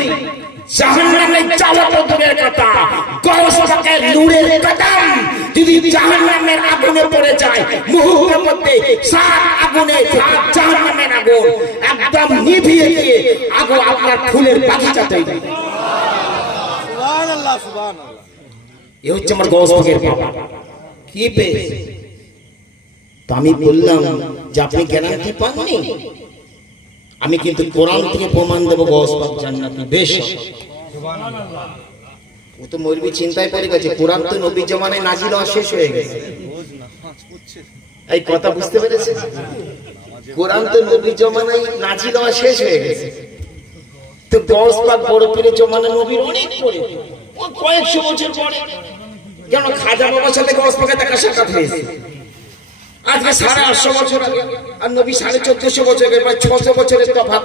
জাহান্নামে যাওয়া তো দূরের কথা, গৌস পাকের নূরের কদম যদি জাহান্নামের আগুনে পড়ে যায় মুহূর্তের মধ্যে সাত আগুনে জাহান্নামের আগুন একদম নিভিয়ে দিয়ে আগুন আপনার ফুলের বাগিচাতে যাবে। সুবহানাল্লাহ সুবহানাল্লাহ। এই হচ্ছে আমার গৌস পাকের বাবা। কি পেয়েছে? তো আমি বললাম যে আপনি গ্যারান্টি পাননি, আমি কিন্তু কোরআন থেকে প্রমাণ দেবো গৌস পাক জান্নাতি। বেশ সুবহানাল্লাহ। ও তো মৌলবি চিন্তায় পড়ে গেছে, কোরআন তো নবীর জামানায় নাজিল হওয়া শেষ হয়ে গেছে। এই কথা বুঝতে পেরেছে? কোরআন তো নবীর জামানায় নাজিল হওয়া শেষ হয়ে গেছে, তো গৌস পাক বড় পীরের জামানায় নবীর অনেক পরে, ও কয়েকশো বছর পরে। যেন খাজা বাবার সাথে গৌস পাকের দেখা সাক্ষাৎ হয়েছে আজকে 850 বছর আগে, আর নবী 1450 বছর আগে, প্রায় 600 বছরের তফাৎ।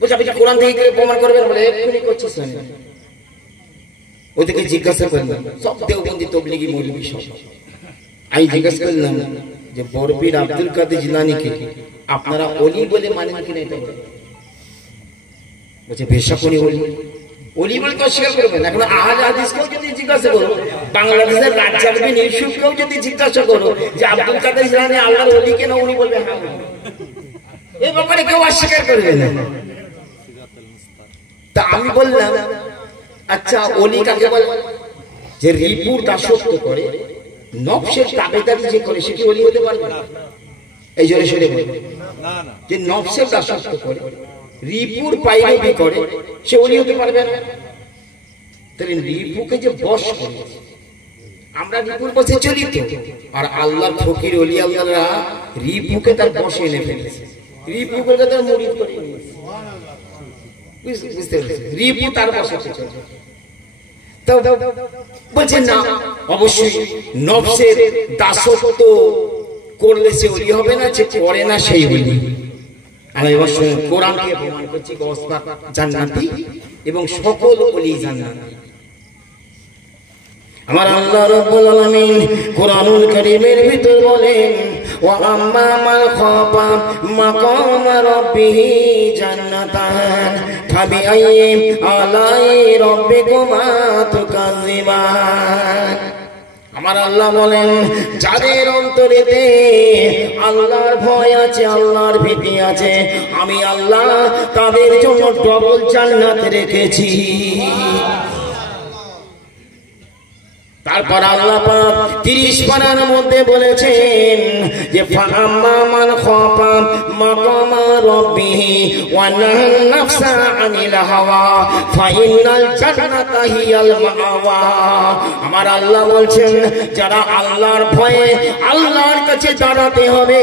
বুঝা বুঝা কোরআন থেকে প্রমাণ করবেন বলে এক্ষুনি করছিস না। ওদেরকে জিজ্ঞাসা করলাম, সব দেওবন্দি তবলিগি মৌলবী সব। আমি জিজ্ঞাসা করলাম যে বরপীর আব্দুল কাদের জিলানীকে আপনারা ওলি বলে মানেন কিনা? এটা বলছে বেশক উনি ওলি। ওলি বলে তো অস্বীকার করবেন। এখন আহলে হাদিসকেও যদি জিজ্ঞাসা করো, বাংলাদেশের রাজ্জাকবিন ইউসুফকেও যদি জিজ্ঞাসা করো যে আব্দুল কাদের জিলানী আল্লাহর ওলি কেন, উনি বলবে হ্যাঁ। এই ব্যাপারে কেউ অস্বীকার করবে না। তা আমি বললাম আচ্ছা ওলি কাকে বলে? যে রিপুর দাসত্ব করে, নফসের তাবেদারি যে করে, সে কি ওলি হতে পারবে? এই জোরে সরে বলে যে নফসের দাসত্ব করে, রিপুর পাইরবি করে, সে ওলি হতে পারবে না। তাহলে রিপুকে যে বশ করেছে, আমরা রিপুর বসে চলি তো, আর আল্লাহ ফকির ওলি আল্লাহরা রিপুকে তার বসে এনে ফেলেছে, রিপুকে তার মুরিদ করে নিয়েছে, বুঝতে পেরেছেন? রিপু তার বসে চলে। তো বলছে না, অবশ্যই নফসের দাসত্ব করলে সে ওলি হবে না, যে করে না সেই ওলি। আমরা এবার কোরআনকে প্রমাণ করছি গসবাক জান্নাতি এবং সকল ওলি জান্নাতি। আমার আল্লাহ রাব্বুল আলামিন কোরআনুল কারীমের ভিতর বলেন, ওয়া আম্মা মান খাফা মাকাম রাব্বিহি জান্নাতান ফাবিআইয়ি আলাই রাব্বিকুমা তুকাযিবান। আমার আল্লাহ বলেন, যাদের অন্তরেতে আল্লাহর ভয় আছে, আল্লাহর ভীতি আছে, আমি আল্লাহ তাদের জন্য ডবল জান্নাত রেখেছি। তারপর আল্লাহ পাক 30 পারার মধ্যে বলেছেন যে ফাআম্মা মান খাফা মাকাম রাব্বিহি ওয়া নাহান নাফসা আনিল হাওয়া ফাইনাল জান্নাতা হিয়াল মাওয়া। আমার আল্লাহ বলছেন, যারা আল্লাহর ভয়ে আল্লাহর কাছে দাঁড়াতে হবে,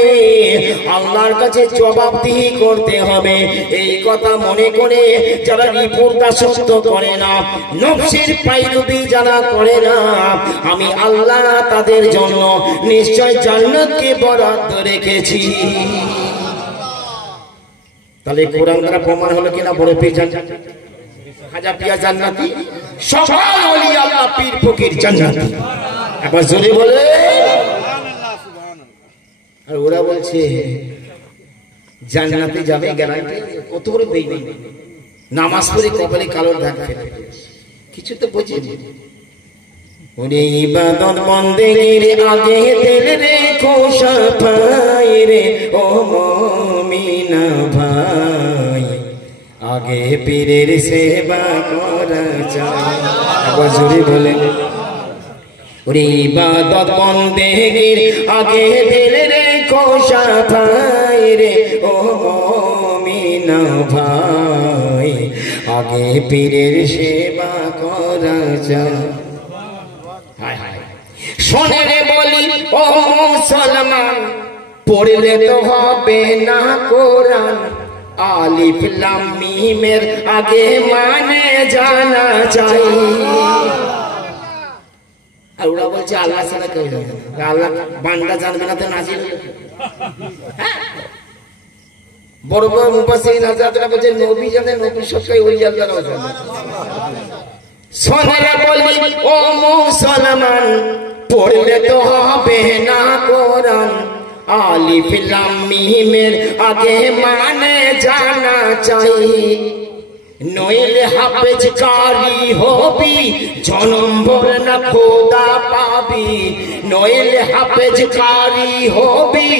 আল্লাহর কাছে জবাবদিহি করতে হবে, এই কথা মনে করে যারা রিপুর দাসত্ব করে না, নফসের পায়রবি যারা করে না, আমি আল্লাহ তাদের জন্য নিশ্চয় জান্নাতকে বরাদ্দ রেখেছি। তাহলে কোরআন দ্বারা প্রমাণ হলো কিনা বড় পীর জান্নাতি, খাজা পিয়া জান্নাতি, সকল ওলি আল্লাহ পীর ফকির জান্নাতি। একবার জোরে বলে। আর ওরা বলছে জান্নাতে যাবে গ্যারান্টি, কত বড় বেঈমান। নামাজ পড়ে কপালে কালো দাগ ফেলে, কিছু তো বোঝেনি। ওরে ইবাদত বন্দেগীর আগে দিল রেখো সাফাই রে ও মুমিনা ভাই, আগে পীরের সেবা করা চাই। একবার জোরে বলেন। ওরে ইবাদত বন্দেগীর আগে দিল রেখো সাফাই রে ও মুমিনা ভাই, আগে পীরের সেবা করা চাই। শোনে রে বলি ও মুসলমান, পড়লে তো হবে না কোরআন, আলিফ লাম মিমের আগে মানে জানা চাই। আর ওরা বলছে আল্লাহ ছাড়া কেউ জানে না, আল্লাহ বান্দা জানবে না তো নাজিল। বড় বড় মুফাসসিরিন হযরতরা বলছে নবী জানে, নবী সবটাই ওই আল্লাহর জানে। শোনে রে বলি ও মুসলমান, পড়লে তো হবে না কোরআন, আলিফ লাম মিমের আগে মানে জানা চাই, নইলে হাফেজ কারি হবি জনম ভর না খোদা পাবি, নইলে হাফেজ কারি হবি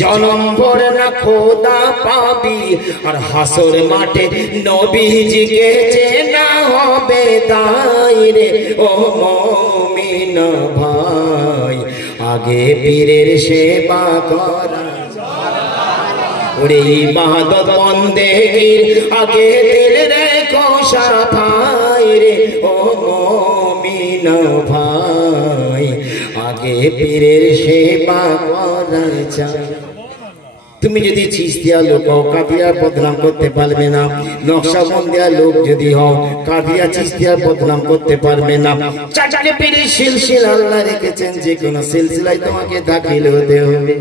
জনম ভর না খোদা পাবি। আর হাসর মাঠে নবীজিকে চেনা হবে তাই রে ও মুমিন ভাই, আগে পীরের সেবা করা। ওরে ইবাদত বন্দেগীর আগে দিল রেখো সাফাই রে ও মুমিন ভাই, আগে পীরের সেবা করা চাই। তুমি যদি চিশতিয়া লোক হও, কাদিয়ার বদনাম করতে পারবে না। নকশবন্দিয়া লোক যদি হও, কাদিয়া চিশতিয়ার বদনাম করতে পারবে না। চারটে পীরের সিলসিলা আল্লাহ রেখেছেন, যে কোনো সিলসিলায় তোমাকে দাখিল হতে হবে।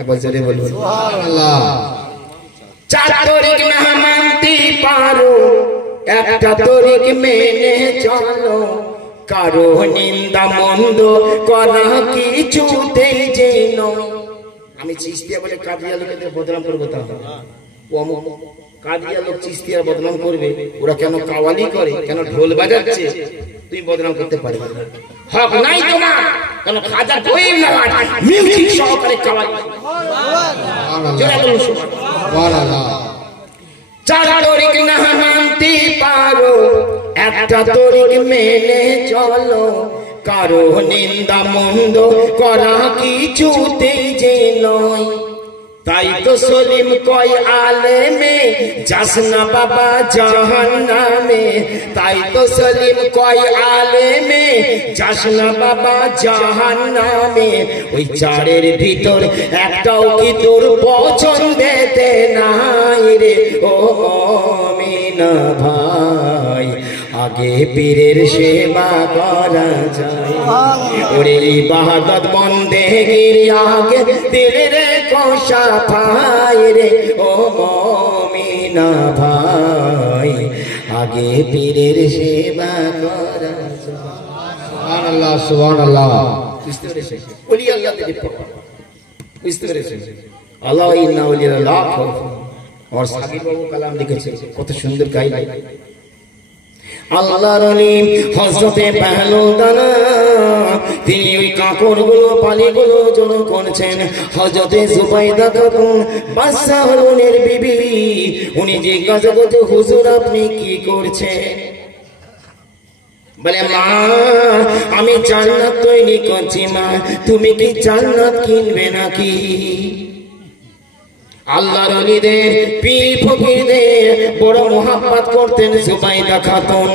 একবার জোরে বলুন সুবহানাল্লাহ। চার তরিক না মানতে পারো, একটা তরিক মেনে চলো, কারো নিন্দা মন্দ করা কিছুতেই যেন। আমি চিশতিয়া বলে কাদিয়া লোকেদের বদনাম করবো, তাহলে কাদিয়া লোক চিশতিয়ার বদনাম করবে, ওরা কেন কাওয়ালি করে, কেন ঢোল বাজাচ্ছে, তুমি বদনাম করতে পারবে না। হক নাই তোমার, কেন খাজা দইম না মিউজিক সহকারে কাওয়ালি। জোরে বলুন সুবহানাল্লাহ। চার তরিক না মানতে পারো, একটা তরিক মেনে চলো, কারো নিন্দা মন্দ করা কিছুতেই যে নয়। তাই তো সলিম কয় আলেমে যাস না বাবা জাহান্নামে, তাই তো সলিম কয় আলেমে যাস না বাবা জাহান্নামে। ওই চারের ভিতর একটাও কি তোর পছন্দেতে নাই রে ও মুমিনা ভাই, আগে পীরের সেবা করা যায়, ওরে ইবাদত বন্দেগির আগে দিলের কোশা পাই রে ও মুমিনা ভাই, আগে পীরের সেবা করা যায়। সুবহানাল্লাহ সুবহানাল্লাহ। বুঝতে পেরেছেন? ওলি আল্লাহ থেকে বুঝতে পেরেছেন? আল্লাহ ইন্না ওলিয়া লাখ আর সাকিব বাবু কালাম লিখেছে, কত সুন্দর গাইলে। আল্লাহর ওলি হযরতে পেহলুদানা, তিনি ওই কাকড়গুলো পালিগুলো জড়ো করছেন। হযরতে জুবাইদা খাতুন বাদশা হারুনের বিবি, উনি জিজ্ঞাসা করছে হুজুর আপনি কি করছেন? বলে মা আমি জান্নাত তৈরি করছি মা, তুমি কি জান্নাত কিনবে নাকি? আল্লাহর ওলিদের পীর ফকিরদের বড় মোহাব্বত করতেন জুবাইদা খাতুন।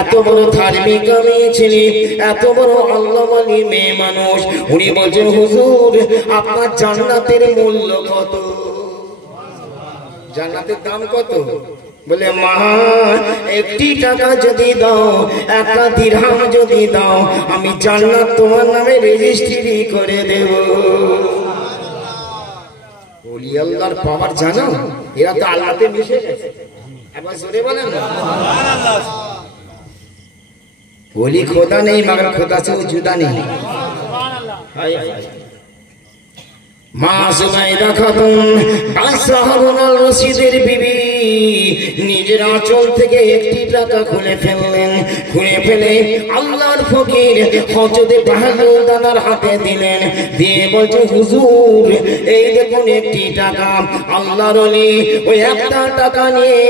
এত বড় ধার্মিক মেয়ে ছিলেন, এত বড় আল্লাহওয়ালি মেয়ে মানুষ। উনি বলছেন হুজুর আপনার জান্নাতের মূল্য কত? জান্নাতের দাম কত? বলে মা একটি টাকা যদি দাও, একটা দিরহাম যদি দাও, আমি জান্নাত তোমার নামে রেজিস্ট্রি করে দেব। ওলি আল্লাহর পাওয়ার জানো? এরা তো আল্লাহতে মিশে গেছে। একবার জোরে বলেন না সুবহানাল্লাহ। ওলি খোদা নেই মगर খোদা से जुदा नहीं। সুবহানাল্লাহ। মা জুবাইদা খাতুন বাদশা হারুনুর রশিদের বিবি নিজের আঁচল থেকে একটি টাকা খুলে ফেললেন। খুলে ফেলে আল্লাহর ফকির হযরতে পেহলুদানার হাতে দিলেন। দিয়ে বলছে হুজুর এই দেখুন একটি টাকা। আল্লাহর ওলি ওই একটা টাকা নিয়ে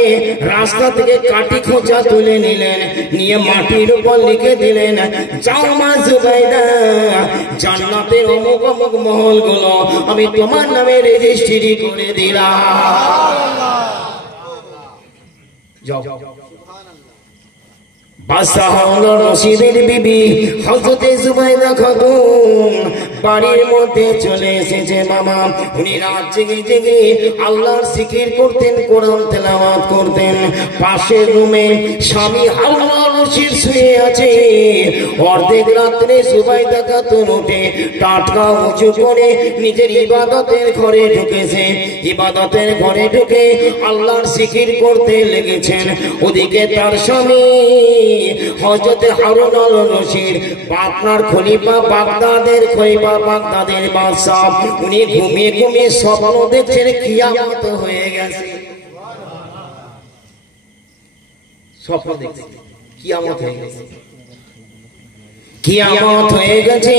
রাস্তা থেকে কাটি খোঁচা তুলে নিলেন, নিয়ে মাটির উপর লিখে দিলেন যাও মা জুবাইদা, জান্নাতের অমুক অমুক মহলগুলো আমি তোমার নামে রেজিস্ট্রি করে দিলাম। যাও। বাদশা হারুনুর রশিদের বিবি হযরতে জুবাইদা খাতুন বাড়ির মধ্যে চলে এসেছে মামা। উনি রাত জেগে জেগে আল্লাহর জিকির করতেন, কোরআন তেলাওয়াত করতেন। পাশের রুমে স্বামী হারুনুর রশিদ শুয়ে আছে। অর্ধেক রাত্রে জুবাইদা খাতুন উঠে টাটকা উঁচু করে নিজের ইবাদতের ঘরে ঢুকেছে। ইবাদতের ঘরে ঢুকে আল্লাহর জিকির করতে লেগেছেন। ওদিকে তার স্বামী হযরতে হারুনুর রশিদ পাটনার খলিফা, বাগদাদের খলিফা, বাগদাদের বাদশা, উনি ঘুমিয়ে ঘুমিয়ে স্বপ্ন দেখছেন কিয়ামত হয়ে গেছে। স্বপ্ন দেখছেন কিয়ামত হয়ে গেছে, কিয়ামত হয়ে গেছে।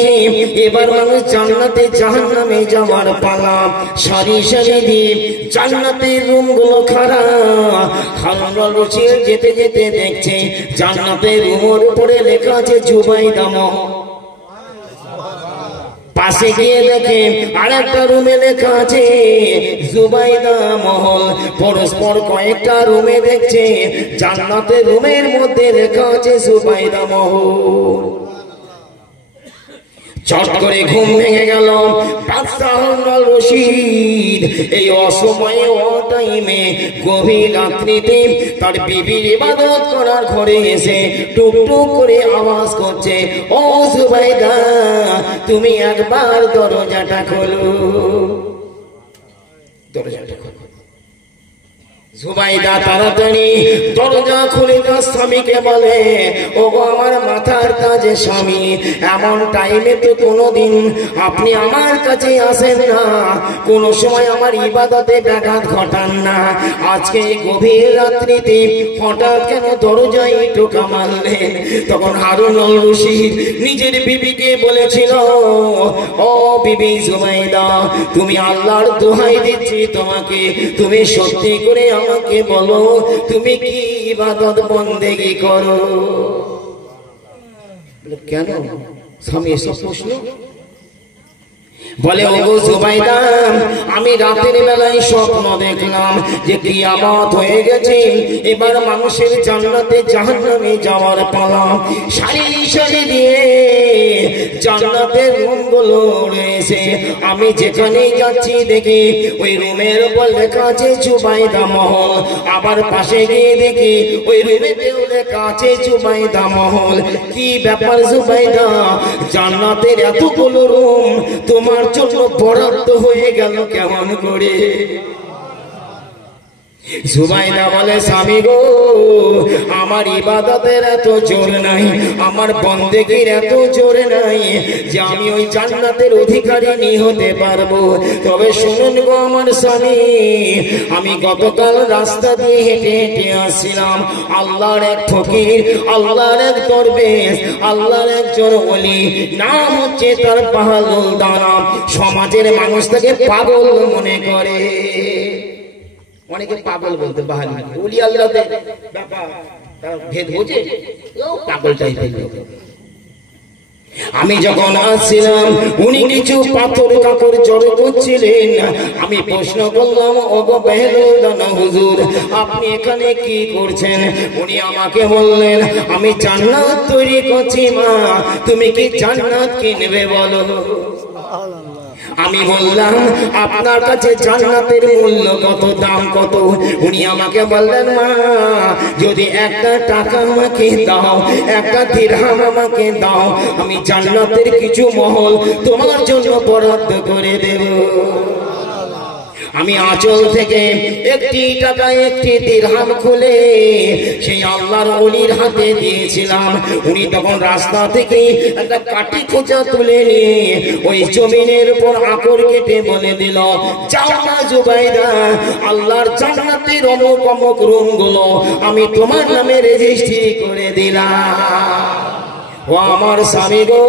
এবার মানুষ জান্নাতে জাহান্নামে যাওয়ার পালা। সারি সারি দিয়ে জান্নাতের রুমগুলো খারাপ। হারুনুর রশিদ যেতে যেতে দেখছে জান্নাতের রুমের উপরে লেখা আছে জুবাইদা মহল। পাশে গিয়ে দেখে আরেকটা রুমে লেখা আছে জুবাইদা মহল। পরস্পর কয়েকটা রুমে দেখছে জান্নাতের রুমের মধ্যে লেখা আছে জুবাইদা মহল। চট করে ঘুম ভেঙে গেল বাদশা হারুনুর রশিদ। এই অসময়ে অটাইমে গভীর রাত্রিতে তার বিবির ইবাদত করার ঘরে এসে টুকটুক করে আওয়াজ করছে ও জুবাইদা তুমি একবার দরজাটা খোলো। দরজাটা খোলো। জুবাইদা তাড়াতাড়ি দরজা খুলে তার স্বামীকে বলে ও আমার মাথার তাজে স্বামী, এমন টাইমে তো কোনোদিন আপনি আমার কাছে আসেন না, কোন সময় আমার ইবাদতে ব্যাঘাত ঘটান না। আজকে গভীর রাত্রিতে হঠাৎ কেন দরজায় টোকা মারলেন? তখন হারুনুর রশিদ নিজের বিবিকে বলেছিল ও বিবি জুবাইদা তুমি আল্লাহর দোহাই দিচ্ছি তোমাকে, তুমি সত্যি করে আমাকে বলো তুমি কি ইবাদত বন্দেগী করো? কেন স্বামী এসব প্রশ্ন? বলে ওগো জুবাইদা, আমি রাতের বেলায় স্বপ্ন দেখলাম যে কিয়ামত হয়ে গেছে, এবার মানুষের জান্নাতে জাহান্নামে যাওয়ার পালা। সারি সারি দিয়ে জান্নাতের রুমগুলো রয়েছে, আমি যেখানে যাচ্ছি দেখি ওই রুমের উপর লেখা আছে জুবাইদা মহল, আবার পাশে গিয়ে দেখি ওই রুমেতেও লেখা আছে জুবাইদা মহল। কি ব্যাপার জুবাইদা, জান্নাতের এতগুলো রুম তোমার জন্য বরাদ্দ হয়ে গেল কেমন করে? জুবাইদা বলে স্বামী গো, আমার ইবাদতের এত জোর নাই, আমার বন্দেগীর এত জোর নাই যে আমি ওই জান্নাতের অধিকারী হতে পারবো। তবে শুনুন গো আমার স্বামী, আমি গতকাল রাস্তা দিয়ে হেঁটে হেঁটে আসছিলাম, আল্লাহর এক ফকির, আল্লাহর এক দরবেশ, আল্লাহর একজন ওলি, নাম হচ্ছে তার বাহাদুর দানা। সমাজের মানুষ তাকে পাগল মনে করে, অনেকে পাগল বলতে বাহালি, ওলি আল্লাহদের ব্যাপার তারা ভেদ বোঝে, পাগল টাইপের লোক। আমি যখন আসছিলাম উনি কিছু পাথর কাপড় জড়ো করছিলেন, আমি প্রশ্ন করলাম ওগো বেহেলুল দানা হুজুর, আপনি এখানে কি করছেন? উনি আমাকে বললেন আমি জান্নাত তৈরি করছি মা, তুমি কি জান্নাত কিনবে বলো? আমি বললাম আপনার কাছে জান্নাতের মূল্য কত, দাম কত? উনি আমাকে বললেন মা, যদি একটা টাকা আমাকে দাও, একটা দিরহাম আমাকে দাও, আমি জান্নাতের কিছু মহল তোমার জন্য বরাদ্দ করে দেব। আমি আঁচল থেকে একটি টাকা একটি দিরহাম খুলে সেই আল্লাহর ওলির হাতে দিয়েছিলাম। উনি তখন রাস্তা থেকে একটা কাঠি খোঁচা তুলে নিয়ে ওই জমিনের উপর আকর কেটে বলে দিল, যাও না জুবাইদা, আল্লাহর জান্নাতের অমুক অমুক রুমগুলো আমি তোমার নামে রেজিস্ট্রি করে দিলাম। ও আমার স্বামী গো,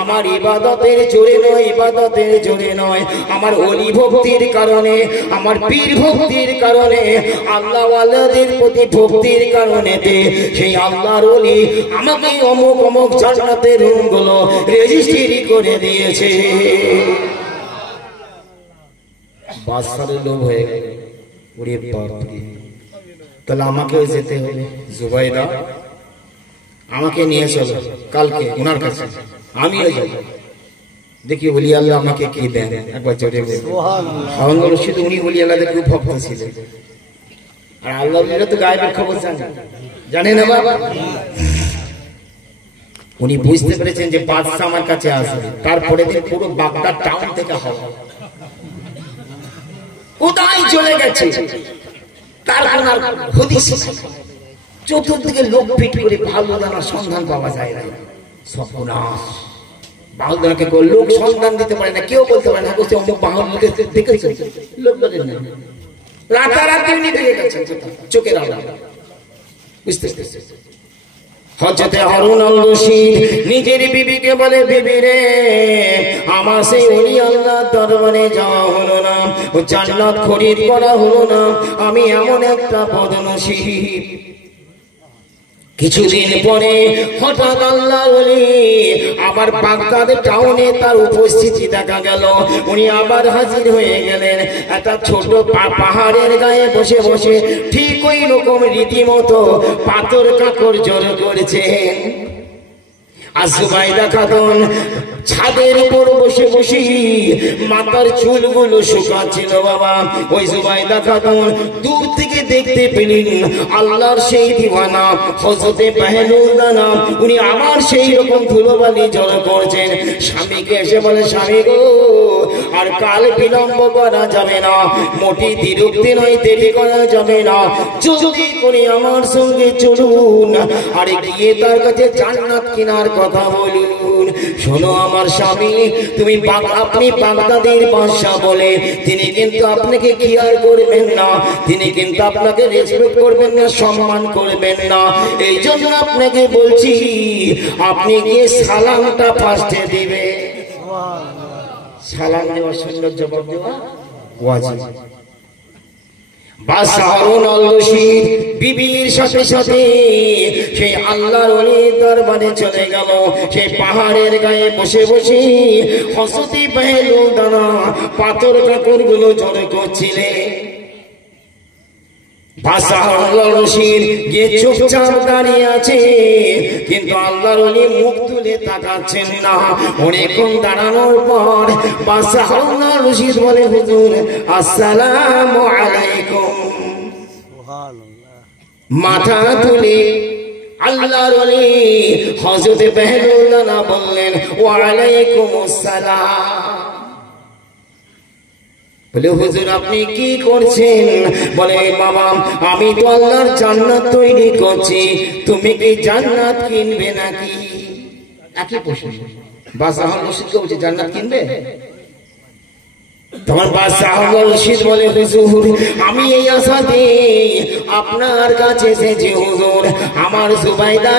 আমার ইবাদতের জোরে নয়, ইবাদতের জোরে নয়, আমার ওলি ভক্তির কারণে, আমার পীর ভক্তির কারণে, আল্লাহ ওয়ালাদের প্রতি ভক্তির কারণেতে সেই আল্লাহর ওলি আমাকে অমুক অমুক জান্নাতের রুমগুলো রেজিস্ট্রি করে দিয়েছে। বাদশার লোভ হয়ে গেল, ওরে বাপ রে, তাহলে আমাকেও যেতে হবে। জুবাইদা আমাকে নিয়ে চলো কালকে ওনার কাছে, আমিও যাব, দেখি ওলি আল্লাহ আমাকে কি দেন। একবার জোরে হারুন রশিদ, উনি ওলি আল্লাহদের খুব ভক্ত ছিলেন, আর আল্লাহ তো গায়েবের খবর জানে না বাবা। উনি বুঝতে পেরেছেন যে বাদশা আমার কাছে আসবে, তারপরে দিন পুরো বাগদাদ টাউন থেকে হবে কোথায় চলে গেছে, তার কোন হদিস, চতুর্দিকে লোক ফিট করে বাহুদানার সন্ধান পাওয়া যায় না। সর্বনাশ, বাহুদানাকে লোক সন্ধান দিতে পারে না, কেউ বলতে পারে না অমুক বাহুদাকে দেখেছে, লোক বলে না, রাতারাতি উনি দেখে গেছেন চোখের আলো। বুঝতে হযরতে হারুন আল রশিদ নিজের বিবিকে বলে, বিবি রে, আমার সেই ওলি আল্লাহ দরবারে যাওয়া হলো না, ও জান্নাত খরিদ করা হলো না, আমি এমন একটা বদনসিব। কিছুদিন পরে হঠাৎ আল্লাহর ওলি আবার বাগদাদ টাউনে তার উপস্থিতি দেখা গেল। উনি আবার হাজির হয়ে গেলেন একটা ছোট পাহাড়ের গায়ে বসে বসে, ঠিক ওই রকম রীতিমতো পাথর কাকড় জড়ো করেছেন। আর জুবাইদা খাতুন ছাদের উপর বসে বসে মাথার চুলগুলো শুকাচ্ছিল বাবা। ওই জুবাইদা খাতুন দূর থেকে দেখতে পেলেন আল্লাহর সেই দিওয়ানা হযরতে বাহেলুল দানা, উনি আবার সেই রকম ধুলোবালি জড়ো করছেন। স্বামীকে এসে বলে, স্বামী গো, আর কাল বিলম্ব করা যাবে না, মোটি বিরক্তি নয়, দেরি করা যাবে না, জলদি করে আমার সঙ্গে চলুন, আর গিয়ে তার কাছে জান্নাত কেনার কথা বলুন। শোনো আমার স্বামী, তুমি আপনি বাগদাদের বাদশা বলে তিনি কিন্তু আপনাকে কেয়ার করবেন না, তিনি কিন্তু আপনাকে রেসপেক্ট করবেন না, সম্মান করবেন না। এই জন্য আপনাকে বলছি আপনি গিয়ে সালামটা ফার্স্টে দিবে। সালাম দেওয়া সুন্দর, জবাব দেওয়া ওয়াজিব। বাদশাহ হারুন আল রশিদ বিবির সাথে সাথে সেই আল্লাহর ওলির দরবারে চলে গেল। সেই পাহাড়ের গায়ে বসে বসে হযরত বেলাল দানা পাথর কাকর গুলো জড়ো করছিলেন। বাদশাহ হারুন আল রশিদ গিয়ে চুপচাপ দাঁড়িয়ে আছে, কিন্তু আল্লাহর ওলি মুখ তুলে তাকাচ্ছেন না। অনেকক্ষণ দাঁড়ানোর পর বাদশাহ হারুন আল রশিদ বলে, হুজুর আসসালামু আলাইকুম। মাথা তুলে আল্লাহর ওলি হযরত বেলাল দানা বললেন, ওয়া আলাইকুম আসসালাম। বলে, হুজুর আপনি কি করছেন? বলে, বাবা আমি তো আল্লাহর জান্নাত তৈরি করছি, তুমি কি জান্নাত কিনবে নাকি? একই প্রশ্ন। বাদশাহ রশিদকে বলছে, জান্নাত কিনবে? তখন বাদশাহ রশিদ বলে, হুজুর আমি এই আশাতে আপনার কাছে এসেছি। হুজুর আমার জুবাইদা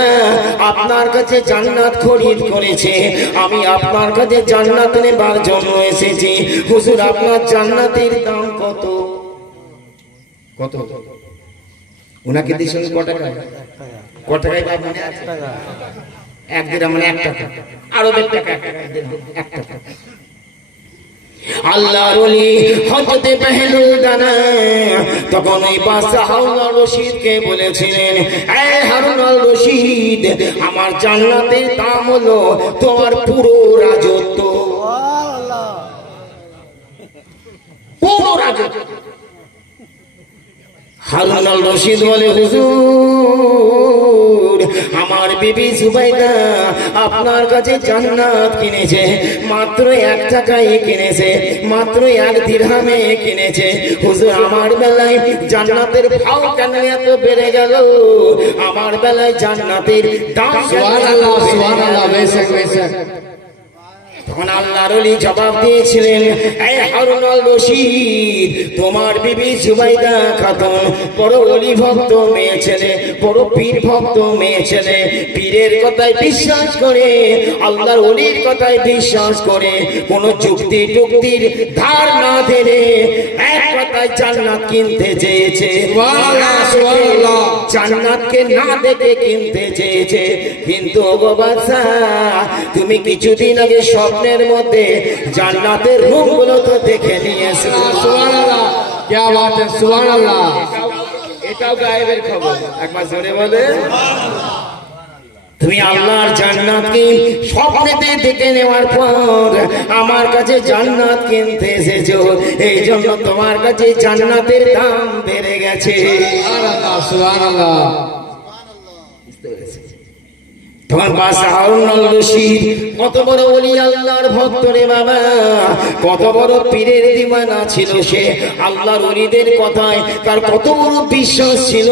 আপনার কাছে জান্নাত খরিদ করেছে, আমি আপনার কাছে জান্নাত নেবার জন্য এসেছি। হুজুর আপনার জান্নাতের দাম কত? কত? উনাকে দিয়েছেন ক টাকা? ক টাকায় দাম মনে আছে? 1 দিরহাম মানে 1 টাকা, আরো 1 টাকা, 1 টাকা। আল্লাহর ওলি হযরত বেলাল দানা তখন ওই বাদশাহ হারুন আল রশিদকে বলেছিলেন, এ হারুন আল রশিদ আমার জান্নাতের দাম হলো তোমার পুরো রাজত্ব। পুরো রাজত্ব। হারুন আল রশিদ বলে, হুজুর আমার বিবি জুবাইদা আপনার কাছে জান্নাত কিনেছে, মাত্র 1 টাকায় কিনেছে, মাত্র 1 দিরহামে কিনেছে। হুজুর আমার বেলায় জান্নাতের ভাও কেন এত বেড়ে গেল? আমার বেলায় জান্নাতের দাম সুবহানাল্লাহ সুবহানাল্লাহ। বেশক বেশক। তখন আল্লাহর ওলি জবাব দিয়েছিলেন, এ হারুন আল রশিদ তোমার বিবি জুবাইদা খাতুন বড় ওলি ভক্ত মেয়ে ছেলে, বড় পীর ভক্ত মেয়ে ছেলে। পীরের কথায় বিশ্বাস করে, আল্লাহর ওলির কথায় বিশ্বাস করে, কোন যুক্তি টুক্তির ধার না ধরে এক কথায় জান্নাত কিনতে চেয়েছে। জান্নাতকে না দেখে কিনতে চেয়েছে। কিন্তু ওগো বাদশাহ তুমি কিছুদিন আগে স্বপ্নের মধ্যে জান্নাতের রূপগুলো তো দেখে নিয়েছো। সুবহানাল্লাহ, কি বাত है, সুবহানাল্লাহ। এটাও গায়েবের খবর, একবার জোরে বলে। তুমি আল্লাহর জান্নাতকে স্বপ্নেতে দেখে নেওয়ার পর আমার কাছে জান্নাত কিনতে এসেছো, এই জন্য তোমার কাছে জান্নাতের দাম বেড়ে গেছে। সুবহানাল্লাহ সুবহানাল্লাহ। তোমার বাদশাহ হারুন আল রশিদ কত বড় ওলি আল্লাহর ভক্ত রে বাবা, কত বড় পীরের দিওয়ানা ছিল সে। আল্লাহর ওলিদের কথায় তার কত বড় বিশ্বাস ছিল।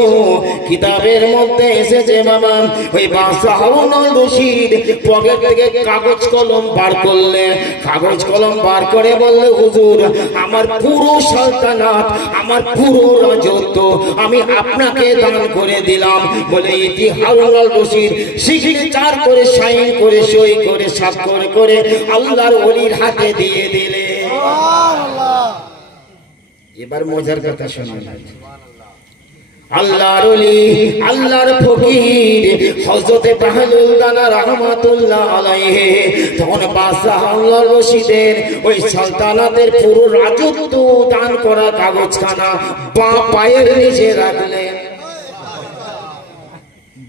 কিতাবের মধ্যে এসেছে বাবা, ওই বাদশাহ হারুন আল রশিদ পকেট থেকে কাগজ কলম বার করলেন। কাগজ কলম বার করে বললে, হুজুর আমার পুরো সালতানাত, আমার পুরো রাজত্ব আমি আপনাকে দান করে দিলাম। বলে এটি হারুন আল রশিদ শিখে 4 করে সাইন করে সই করে স্বাক্ষর করে আল্লাহর ওলির হাতে দিয়ে দিলে। এবার মজার কথা শুনুন। আল্লাহর ওলি, আল্লাহর ফকির হযরত বেলাল দানা রাহমাতুল্লাহ আলাইহি তখন বাদশাহ হারুন আল রশিদের ওই সালতানাতের পুরো রাজত্ব দান করা কাগজখানা বাঁ পায়ের নিচে রাখলেন।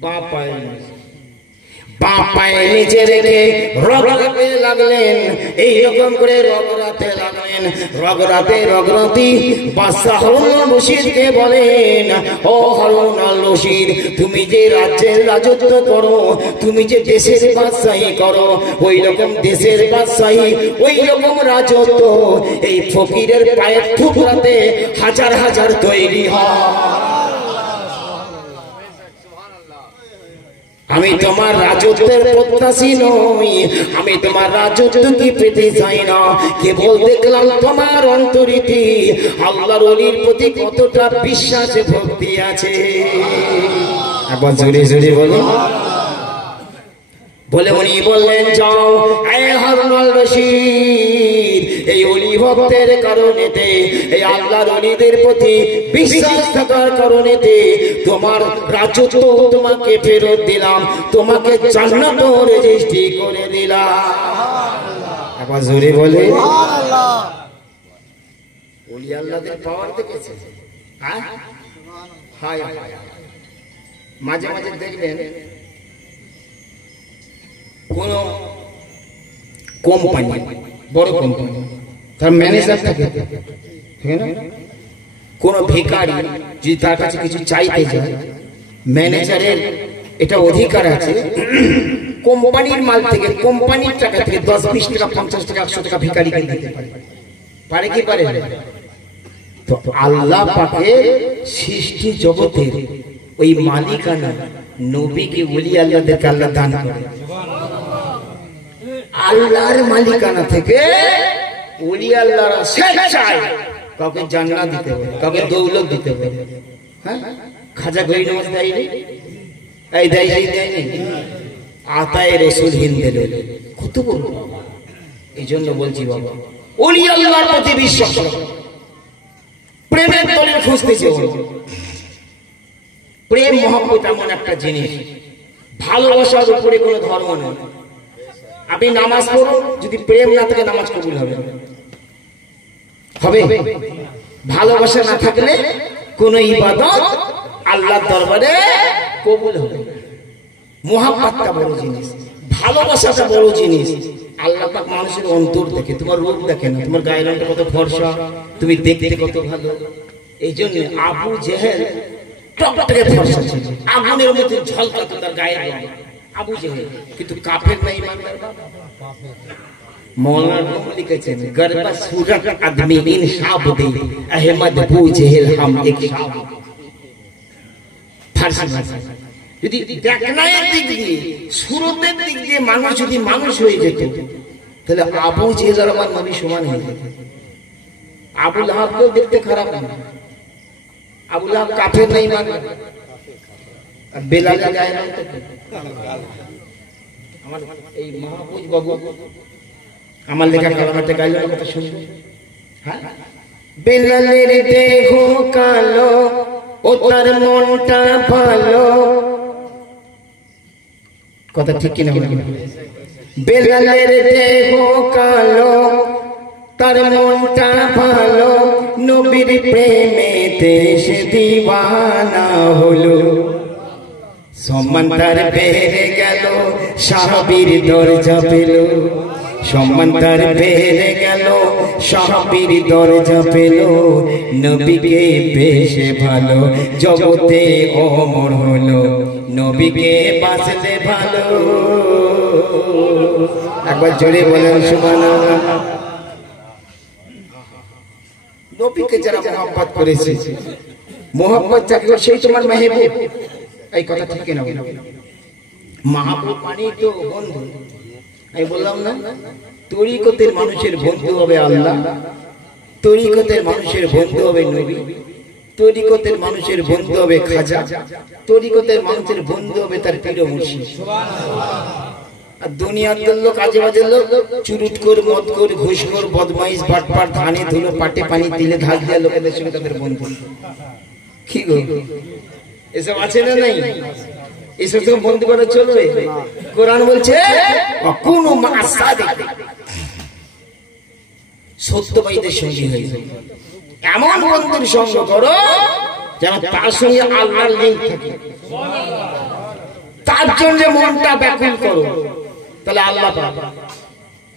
বাঁ পায়ের নিচে, বাঁ পায়ে নিচে রেখে রগড়াতে লাগলেন। এইরকম করে রগড়াতে লাগলেন। রগড়াতি বাদশাহ হারুন আল রশিদকে বলেন, ও হারুন আল রশিদ তুমি যে রাজ্যের রাজত্ব করো, তুমি যে দেশের বাদশাহী করো, ওই রকম দেশের বাদশাহী, ওই রকম রাজত্ব এই ফকিরের পায়ের ঠুকরাতে হাজার হাজার তৈরি হয়। আমি তোমার রাজত্বের প্রত্যাশী নই, আমি তোমার রাজত্ব কি পেতে চাই না, কেবল দেখলাম তোমার অন্তরীতি আল্লাহর ওলির প্রতি কতটা বিশ্বাস ভক্তি আছে। একবার জোরে জোরে বলো। বলে উনি বললেন, যাও এ হারুন আল রশিদ এই ওলি ভক্তের কারণেতে, এই আল্লাহর ওলিদের প্রতি বিশ্বাস থাকার কারণেতে তোমার রাজত্ব তোমাকে ফেরত দিলাম, তোমাকে জান্নাত রেজিস্ট্রি করে দিলাম। একবার জোরে বলে সুবহানাল্লাহ। ওলি আল্লাহদের পাওয়ার দেখেছে? হ্যাঁ, হায় হায়। মাঝে মাঝে দেখবেন কোন কোম্পানি, বড় কোম্পানি, তার ম্যানেজার থাকে, কোন ভিখারি যদি তার কাছে কিছু চাইতে যায়, ম্যানেজারের এটা অধিকার আছে কোম্পানির মাল থেকে, কোম্পানির টাকা থেকে 10-20 টাকা, 50 টাকা, 100 টাকা ভিখারিকে দিতে পারে। পারে কি পারে? তো আল্লাহ পাকের সৃষ্টি জগতের ওই মালিকানা নবীকে ওলি আল্লাহদেরকে আল্লাহ দান করে। আল্লাহর মালিকানা থেকে ওলি আল্লাহরা স্বেচ্ছায় কাউকে জান্নাত দিতে পারে, কাউকে দৌলত দিতে পারে। হ্যাঁ, খাজা গরিব দেয়নি, এই দেয়নি, আতায়ে রাসূল হিন্দে লইল, কত বড়। এই জন্য বলছি বাবা, ওলি আল্লাহর প্রতি বিশ্বাস, প্রেমের দলিল খুঁজতেছে। প্রেম মহব্বত এমন একটা জিনিস, ভালোবাসার উপরে কোনো ধর্ম নেই। আপনি নামাজ পড়ুন, যদি প্রেম না থাকে নামাজ কবুল হবে হবে? ভালোবাসা না থাকলে কোন ইবাদত আল্লাহর দরবারে কবুল হবে। মহব্বতটা বড় জিনিস, ভালোবাসাটা বড় জিনিস। আল্লাহ পাক মানুষের অন্তর দেখে, তোমার রূপ দেখে না, তোমার গায়ের রংটা কত ফর্সা, তুমি দেখতে কত ভালো। এই জন্য আবু জেহেল টকটকে ফর্সা ছিল, আগুনের মধ্যে ঝলকাতো তার গায়ের রং, আবু জেহেল, কিন্তু কাফের না ঈমানদার। মৌলানা রুম লিখেছেন, গরবা সুরত আদমি ইন শাবদে আহমদ বু জেহেল হাম এক শাব। ফারসি ভাষা। যদি দেখনায়ের দিক দিয়ে, সুরতের দিক দিয়ে মানুষ যদি মানুষ হয়ে যেত, তাহলে আবু জেহেল আর আমার নবী সমান হয়ে যেত। আবু লাহাবকেও দেখতে খারাপ না, আবু লাহাব কাফের না ঈমানদার। আর বেলালের গায়ে রং আমার এই মাহফুজ বাবু আমার লেখা কালামাতে গাইলো কথা শুনবে। হ্যাঁ, বেলালের দেহ কালো, ও তার মনটা ভালো। কথা ঠিক কিনা? বেলালের দেহ কালো, তার মনটা ভালো, নবীর প্রেমেতে সে দিওয়ানা হলো। সম্মান তার বেড়ে গেল, সাহাবীর দরজা পেল। সম্মান তার বেড়ে গেল, সাহাবীর দরজা পেল। নবীকে বেশে ভালো, জগতে অমর হলো। নবীকে বাঁচতে ভালো। একবার জোরে বলেন সুবহানাল্লাহ। নবীকে যারা মহব্বত করেছে, মহব্বত যাকে সেই তোমার মেহবুব। এই কথা ঠিক না? মাহবুব মানে তো বন্ধু। আমি বললাম না, তরিকতের মানুষের বন্ধু হবে আল্লাহ, তরিকতের মানুষের বন্ধু হবে নবী, তরিকতের মানুষের বন্ধু হবে খাজা, তরিকতের মানুষের বন্ধু হবে তার পীর মুর্শিদ। আর দুনিয়ার লোক, আজে বাজে লোক, চুরুটখোর, মদখোর, ঘুষখোর, বদমাইশ, বাটপার, ধানে ধুলো, পাটে পানি, তিলে ধাক দেওয়া লোকেদের সঙ্গে তাদের বন্ধু। কি গো, এসব আছে না নাই? এসব তো বন্ধু করে চলবে? কোরআন বলছে কুনু মা'আস সাদিকিন, সত্যবাদীদের সঙ্গী হয়ে যাবে। এমন বন্ধুর সঙ্গ করো যেন তার সঙ্গে আল্লাহর লিংক থাকে, তার জন্য মনটা ব্যাকুল করো, তাহলে আল্লাহ পাবে।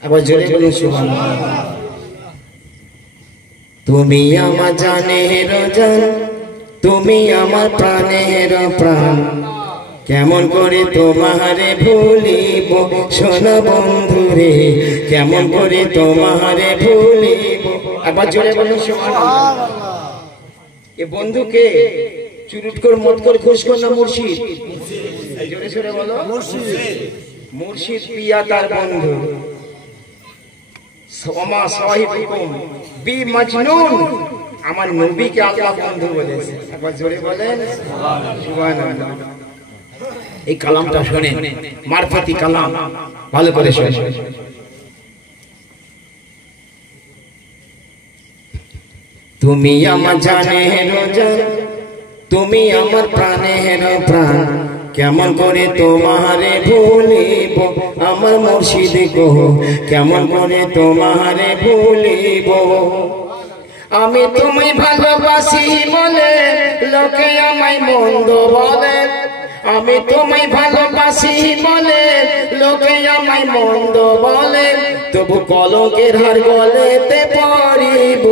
আবার জোরে বলুন সুবহানাল্লাহ। তুমি আমার জানের জান, তুমি আমার প্রাণের প্রাণ, কেমন করে তোমারে ভুলিব সোনা বন্ধু রে, কেমন করে তোমারে ভুলিব। একবার জোরে বলুন সুবহানাল্লাহ। এ বন্ধুকে চুরুটখোর, মদখোর, ঘুষখোর না মুর্শিদ? জোরে জোরে বলো মুর্শিদ। মুর্শিদ পিয়া তার বন্ধু। ওমা সাহিবুকুম বি মাজনুন, আমার নবীকে আল্লাহ বন্ধু বলেছে। একবার জোরে বলেন সুবহানাল্লাহ। এই কালামটা শুনে, মারফতি কালাম, ভালো করে শুনে। তুমি আমার জানের জান, তুমি আমার প্রাণের প্রাণ, কেমন করে তোমারে ভুলিব আমার মুর্শিদ গো, কেমন করে তোমারে ভুলিব। আমি তোমায় ভালোবাসি বলে লোকে আমায় মন্দ বলে, আমি তোমায় ভালোবাসি বলে লোকে আমায় মন্দ বলে, তবু কলঙ্কের হার গলেতে পড়িব,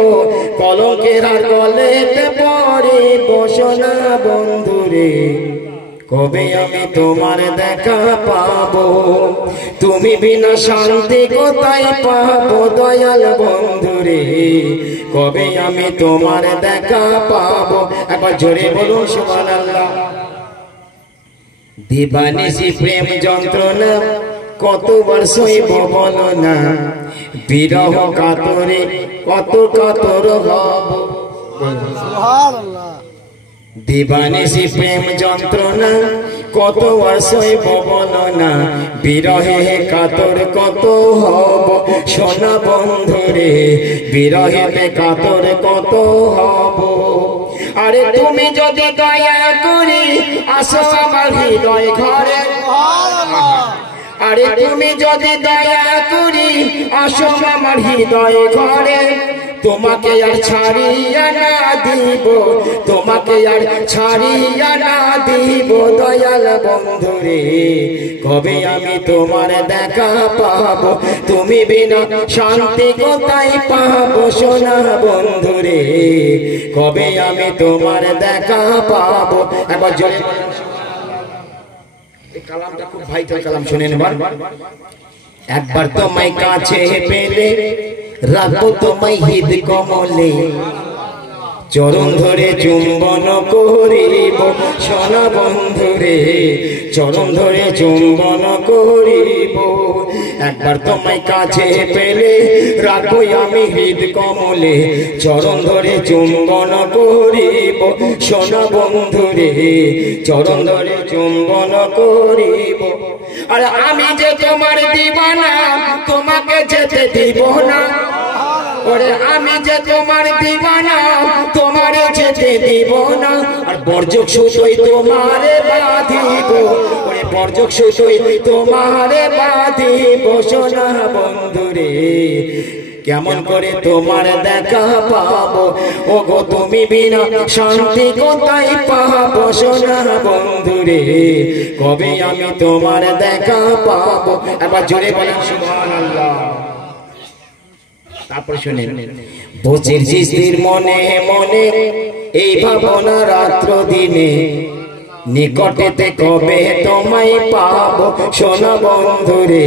কলঙ্কের হার গলেতে পড়িব। সোনা বন্ধুরে কবে আমি তোমার দেখা পাবো, তুমি বিনা শান্তি কোথায় পাবো দয়াল বন্ধুরে, কবে আমি তোমার দেখা পাবো। একবার জোরে বলুন সুবহানাল্লাহ। দিবানিশি প্রেম যন্ত্রণা কতবার সইব বলো না, বিরহ কাতরে কত কাতর হব। দিবানিশি প্রেম যন্ত্রণা কতবার সইব বলো না, বিরহে কাতর কত হব। সোনা বন্ধুরে বিরহেতে কাতর কত হব। আরে তুমি যদি দয়া করি আসো আমার হৃদয় ঘরে, আরে তুমি যদি দয়া করি আসো আমার হৃদয় ঘরে, তোমাকে আর ছাড়িয়া না দিব, তোমাকে আর ছাড়িয়া না দিব দয়াল বন্ধুরে, কবে আমি তোমার দেখা পাবো, তুমি বিনা শান্তি কোথায় পাবো। সোনা বন্ধুরে কবে আমি তোমার দেখা পাবো। একবার জোরে কালামটা খুব ভাইটাল কালাম, শুনে নেবার। একবার তোমায় কাছে পেলে রাখবো তোমায় হৃদ কমলে, চরণ ধরে চুম্বন করিব। সোনা বন্ধুরে চরণ ধরে চুম্বন করিব। একবার তোমায় কাছে পেলে রাখবো আমি হৃদ কমলে, চরণ ধরে চুম্বন করিব। সোনা বন্ধুরে চরণ ধরে চুম্বন করিব। আর আমি যে তোমার দিবানা তোমাকে যেতে দিব না, ওরে আমি যে তোমার দিবানা তোমারে যেতে দিব না। আর বর্জক সুতোই তোমারে বাঁধিব, ওরে বর্জক সুতোই তোমারে বাঁধিব। সোনা বন্ধুরে কেমন করে তোমার দেখা পাবো, ও গো তুমি বিনা শান্তি কোথায় পাবো। সোনা বন্ধুরে কবে আমি তোমার দেখা পাবো। এবার জোরে বলেন সুবহানাল্লাহ। তারপর শুনেন, বজির জিস্তির মনে মনে এই ভাবনা রাত্র দিনে, নিকটেতে কবে তোমায় পাবো। সোনা বন্ধুরে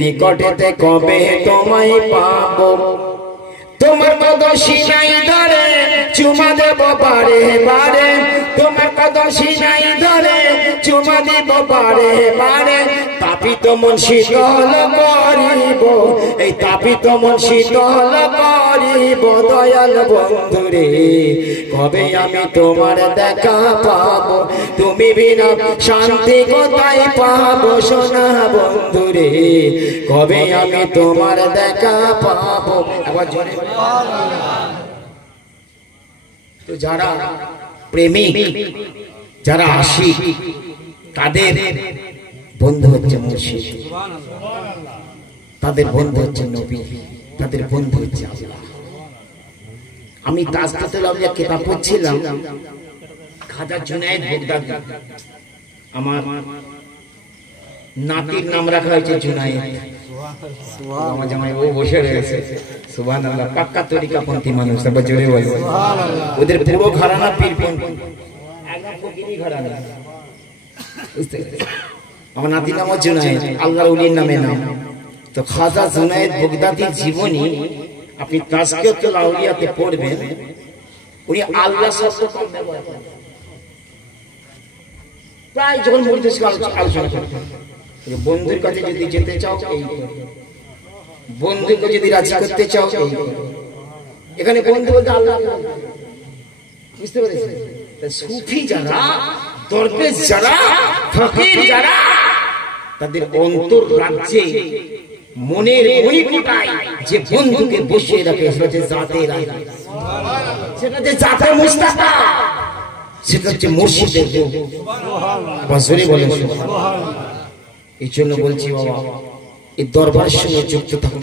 নিকটেতে কবে তোমায় পাবো। তোমার কত সিনাই ধরে চুমা দেব বারে বারে, তোমার কত সিনাই ধরে চুমা দেব বারে বারে। তাপিত মন শীতল করিব, এই তাপিত মন শীতল করিব দয়াল বন্ধুরে, কবে আমি তোমার দেখা পাবো, তুমি বিনা শান্তি কোথায় পাবো। সোনা বন্ধুরে কবে আমি তোমার দেখা পাবো। একবার জোরে। তো যারা প্রেমিক যারা আশিক তাদের বন্ধু হচ্ছে মুর্শিদ, তাদের বন্ধু হচ্ছে নবী, তাদের বন্ধু হচ্ছে আল্লাহ। আমি তাজদাতুল আউলিয়া কিতাব পড়ছিলাম, খাজা জুনায়েদ বাগদাদী, আমার নাতির নাম রাখা হয়েছে জুনায়েদ। আমার জামাই ও বসে রয়েছে, সুবহানাল্লাহ। পাক্কা তরিকাপন্থী মানুষ, তারপর জোরে বলে ওদের পুরো ঘরানা পীরপন্থী, একদম ফকিরি ঘরানা, বুঝতে পেরেছেন? আমার নাতির নাম জুনায়েদ, আল্লাহর ওলির নামে নাম। তো খাজা জুনায়েদ বাগদাদীর জীবনী আপনি তাজকিয়াতুল আউলিয়াতে পড়বেন, উনি আল্লাহ শব্দ কম ব্যবহার করেন। প্রায় যখন মজলিস আলোচনা করতেন, বন্ধুর কাছে যদি যেতে চাও এই করো, বন্ধুকে যদি রাজি করতে চাও এই করো। এখানে বন্ধু বলতে আল্লাহ, বুঝতে পেরেছেন? সুফি যারা, দরবেশ যারা, ফকির যারা, তাদের অন্তর রাজ্যে মনের মণিকোটায় যে বন্ধুকে বসিয়ে রাখে সেটা হচ্ছে জাতের আল্লাহ। সেটা যে জাতে মুস্তাফা, সেটা হচ্ছে মুর্শিদের রূপ। বছরই বলেন এই জন্য বলছি বাবা, এই দরবারের সঙ্গে যুক্ত থাকুন।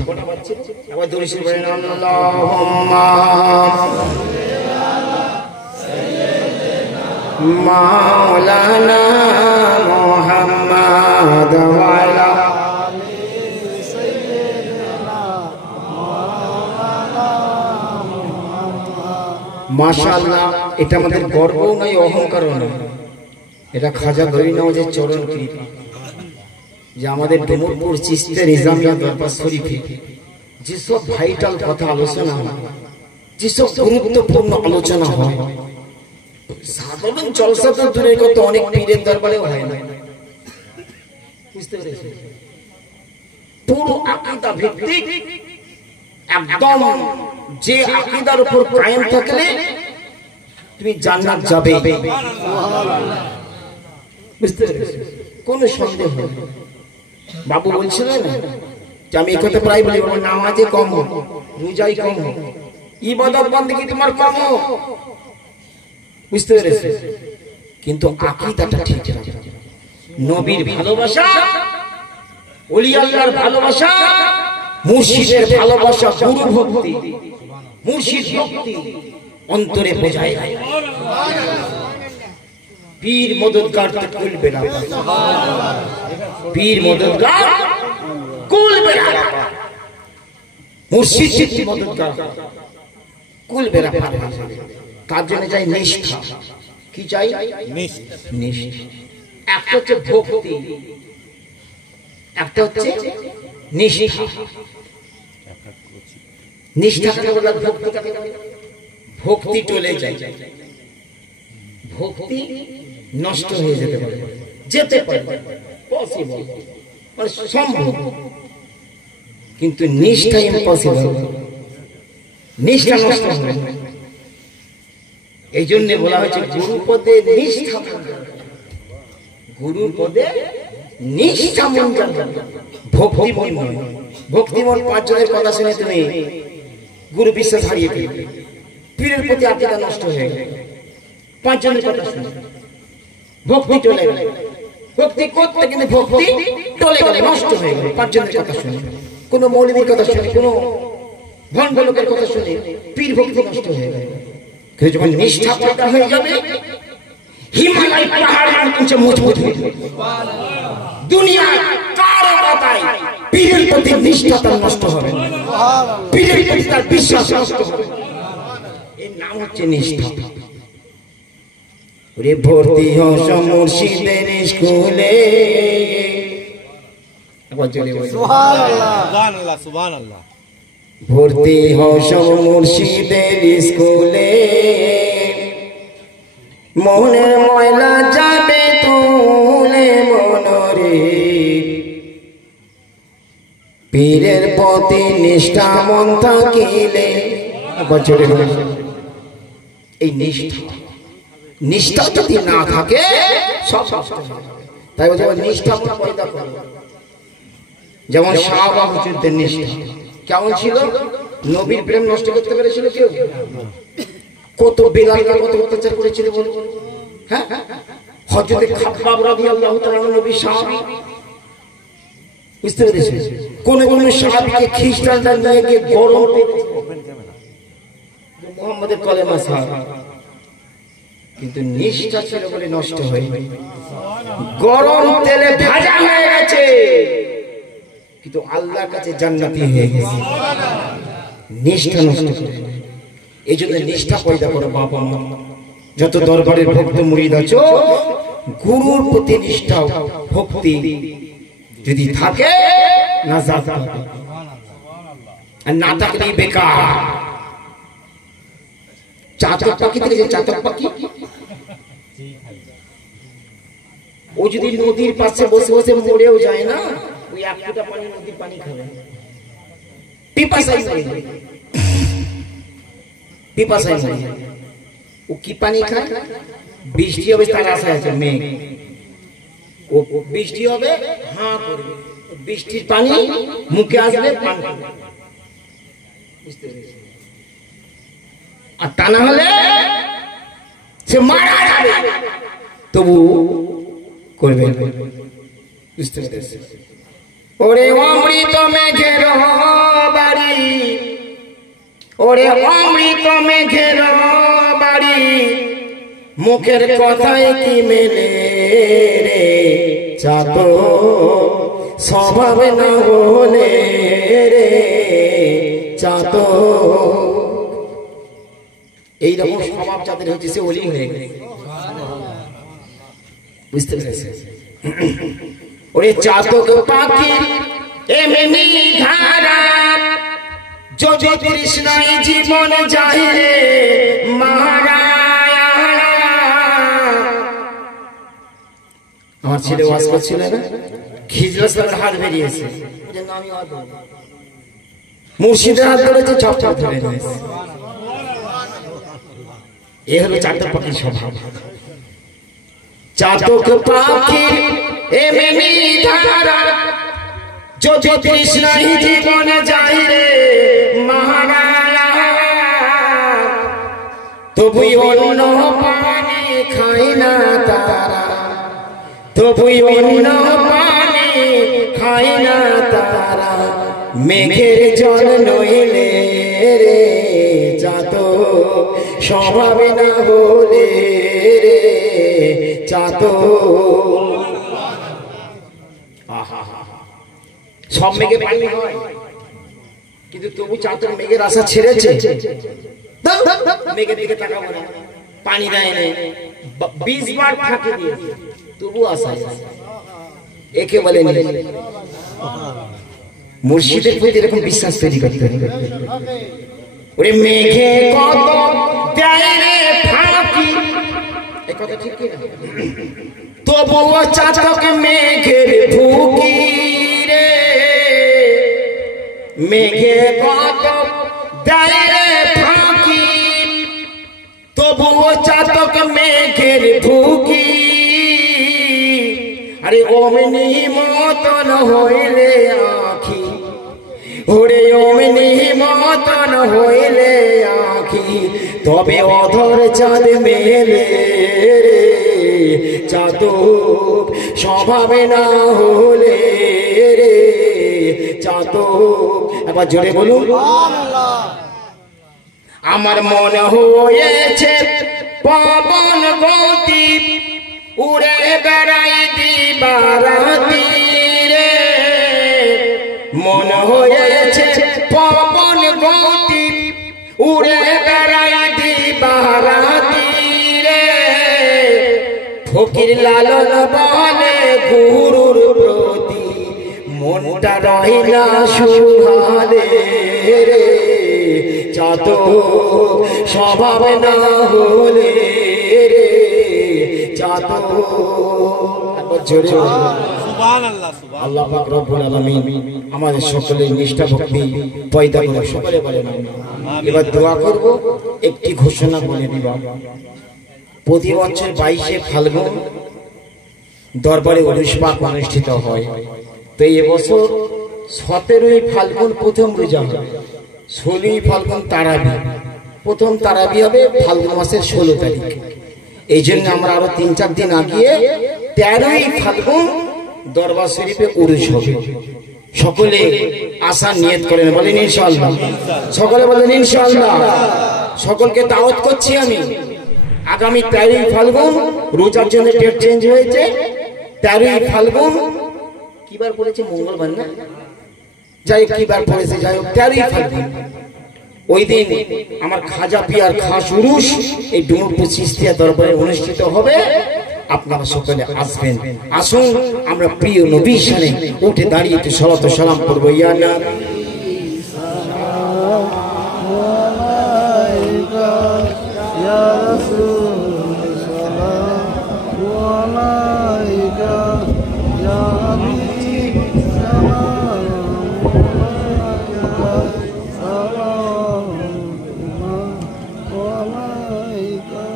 আবার দরিশে বলেন আল্লাহুম্মা মাওলানা মুহাম্মাদ ওয়া আলা মাশাআল্লাহ। এটা আমাদের গর্ব নয়, অহংকারও নয়, এটা খাজা গরিব নওয়াজের চরণ কৃপা যে আমাদের ডুমুরপুর চিশতে নিজামিয়া দরবার শরীফে যেসব ভাইটাল কথা আলোচনা হয়, যেসব গুরুত্বপূর্ণ আলোচনা হয়, সাধারণ জলসা তো দূরের কথা, অনেক পীরের দরবারেও হয় না। বুঝতে পেরেছেন? পুরো আকীদা ভিত্তিক একদম, যে আকীদার উপর কায়েম থাকলে তুমি জান্নাত যাবে। বুঝতে পেরেছেন? কোন সন্দেহ নেই। বাবু বলছিলেন যে আমি এই কথা প্রায় বলি, নামাজে কম হোক, রোজাই কম হোক, ইবাদত বন্দেগী তোমার কম হোক। বুঝতে পেরেছেন? কিন্তু আকীদাটা ঠিক রাখো। নবীর ভালোবাসা, ওলি আল্লাহর ভালোবাসা, মুর্শিদের ভালোবাসা, গুরু ভক্তি, মুর্শিদ ভক্তি অন্তরে বোঝায়। পীর মদদগার তো কুলবে না, পীর মদদগার কুলবে না, মুর্শিদ সিদ্ধি মদদগার কুলবে না। তার জন্য চাই নিষ্ঠা। কি চাই? নিষ্ঠা। একটা হচ্ছে ভক্তি, একটা হচ্ছে নিষ্ঠা। নিষ্ঠা কাকে বলে? ভক্তি কাকে বলে? ভক্তি চলে যায়, ভক্তি নষ্ট হয়ে যেতে পারে, যেতে পারে, পসিবল, মানে সম্ভব, কিন্তু নিষ্ঠা ইম্পসিবল। নিষ্ঠা নষ্ট হবে। এই জন্য বলা হয়েছে গুরুপদে নিষ্ঠা, গুরুপদে নিষ্ঠা মন জানবে, ভক্তি মন নয়। ভক্তি মন পাঁচজনের কথা শুনে তুমি গুরু বিশ্বাস হারিয়ে ফেলবে, পীরের প্রতি আকীদা নষ্ট হয়ে গেল, পাঁচজনের কথা শুনে ভক্তি চলে গেল। ভক্তি করতে কিন্তু ভক্তি চলে গেল, নষ্ট হয়ে গেল পাঁচজনের কথা শুনে, কোন মৌলবীর কথা শুনে, কোন ভণ্ড লোকের কথা শুনে পীর ভক্তি নষ্ট হয়ে গেল। যখন নিষ্ঠা পয়দা হয়ে যাবে, হিমালয় পাহাড়ের নিচে মজবুত হয়ে যাবে। দুনিয়া কারো কথায় পীরের প্রতি নিষ্ঠা তার নষ্ট হবে না, পীরের প্রতি তার বিশ্বাস নষ্ট হবে। এর নাম হচ্ছে নিষ্ঠা। ওরে ভর্তি হস মুর্শিদের স্কুলে, সুবহানাল্লাহ সুবহানাল্লাহ। ভর্তি হস মুর্শিদের স্কুলে, মনের ময়লা যাবে তুলে মনরে, পীরের প্রতি নিষ্ঠা মন থাকিলে। এই নিষ্ঠা, নিষ্ঠা যদি না থাকে সব নষ্ট হয়ে যাবে। তাই বলছে নিষ্ঠা পয়দা করো। যেমন সাহাবা হুজুরদের নিষ্ঠা কেমন ছিল? নবীর প্রেম নষ্ট করতে পেরেছিল কেউ? কত বেলালকে কত অত্যাচার করেছিল বল? হ্যাঁ, হযরত খাব্বাব রাদিয়াল্লাহু তাআলা নবীর সাহাবী। বুঝতে পেরেছেন? কোন কোন সাহাবীকে খ্রিস্টানরা নিয়ে গিয়ে গরম মুহাম্মদের কলেমা সাহাবী, কিন্তু নিষ্ঠা ছিল বলে নষ্ট হয়ে গরম তেলে ভাজা হয়ে গেছে, কিন্তু আল্লাহর কাছে জান্নাতি হয়ে গেছে। নিষ্ঠা নষ্ট করে। এই জন্য নিষ্ঠা পয়দা করো বাবা মা, যত দরবারের ভক্ত মুরিদ আছো, গুরুর প্রতি নিষ্ঠা ভক্তি যদি থাকে নাজাত পাবে, আর না থাকলে বেকার। চাতক পাখি থেকে যে চাতক পাখি, ও যদি নদীর পাশে বসে বসে মরেও যায় না, ওই এক ফোঁটা পানি নদীর পানি খাবে, পিপাসায় মরে যাবে, পিপাসায় মরে যাবে। ও কি পানি খায়? বৃষ্টি হবে তার আশা আছে, মেঘ, ও বৃষ্টি হবে, হাঁ করবে, বৃষ্টির পানি মুখে আসবে, পান করবে। বুঝতে পেরেছি? আর তা না হলে সে মারা যাবে, তবু করবে। বুঝতে পেরেছি? ওরে অমৃত মেঘের বাড়ি, ওরে অমৃত মেঘের বাড়ি, মুখের কথায় কি মেলে রে, চাঁদ স্বভাব না বলে রে, চাঁদ। এইরকম স্বভাব যাদের হচ্ছে সে ওলি হয়ে গেছে। বুঝতে পেরেছে? ওরে চাতক পাখির এমনি ধারা, যদি তৃষ্ণায় জীবন যায় রে মারা। আমার ছেলে ওয়াজ করছিল না, খিজলাসের হাত বেরিয়েছে, মুর্শিদের হাত ধরেছে, চপ চপ ধরে নিয়েছে। এ হলো চাতক পাখির স্বভাব। চাতক পাখির এমনি ধারা, যদি তৃষ্ণায় জীবন যায় রে মারা, তবুই অন্য পানি খায় না তারা, তবুই অন্য পানি খায় না তারা, মেঘের জল নইলে রে, চাতক স্বভাব না বলে রে, চাতক। সব মেঘে পানি হয়, কিন্তু তবু চাতক মেঘের আশা ছেড়েছে। মেঘের দিকে তাকাবো না, পানি দেয় না, 20 বার ফাঁকি দিয়েছে, তবু আশা। একে বলে মুর্শিদের প্রতি এরকম বিশ্বাস তৈরি করতে হবে। ওরে মেঘে কত দেয় রে ফাঁকি, এই কথা ঠিক কি না? তবুও চাতক মেঘের ফুকি রে, মেঘে কত দেয় রে ফাঁকি, তবুও চাতক মেঘের ফুকি। আরে অমনি মতন হইলে আখি, ওরে অমনি মতন হইলে আখি, তবে অধর চাঁদ মেলে রে, চাতক স্বভাব না হলে রে, চাতক। একবার জোরে বলুন। আমার মনে হয়েছে পবন গতি, উড়ে বেড়াই দিবারাতি রে, মনে হয়েছে পবন গতি, উড়ে বেড়াই দিবারাতি রে, ফকির লালন বলে গুরুর প্রতি, মনটা রহিলা সুহালে রে, চাতক স্বভাব না হলে রে, চাতক। আল্লাহ পাক রব্বুল আলামিন আমাদের সকলের নিষ্ঠা ভক্তি পয়দা করে সকলে বলেন আমিন। এবার দোয়া করব, একটি ঘোষণা বলে দিব। প্রতি বছর 22শে ফাল্গুন দরবারে উরুস পাক অনুষ্ঠিত হয়। তো এবছর 17ই ফাল্গুন প্রথম রোজা হবে, 16ই ফাল্গুন তারাবি, প্রথম তারাবি হবে ফাল্গুন মাসের 16 তারিখ। এই জন্য আমরা আরো 3-4 দিন আগিয়ে 13ই ফাল্গুন দরবার শরীফে উরুস হবে। সকলে আশা নিয়ত করেন, বলেন ইনশাআল্লাহ। সকলে বলেন ইনশাআল্লাহ। সকলকে দাওয়াত করছি আমি, আগামী 13ই ফাল্গুন, রোজার জন্য ডেট চেঞ্জ হয়েছে, 13ই ফাল্গুন কিবার পড়েছে? মঙ্গলবার না, যাই হোক কিবার পড়েছে, যাই হোক 13ই ফাল্গুন। ওই দিন আমার খাজা পিয়ার খাস উরুস এই ডুমুরপুর চিস্তিয়া দরবারে অনুষ্ঠিত হবে। আপনারা সকলে আসবেন। আসুন আমরা প্রিয় নবীর সামনে উঠে দাঁড়িয়ে একটু সালাত ও সালাম করবো। ইয়া নবী ইয়া রাসূল সালাম আলাইকা, ইয়া হাবিব সালাম আলাইকা,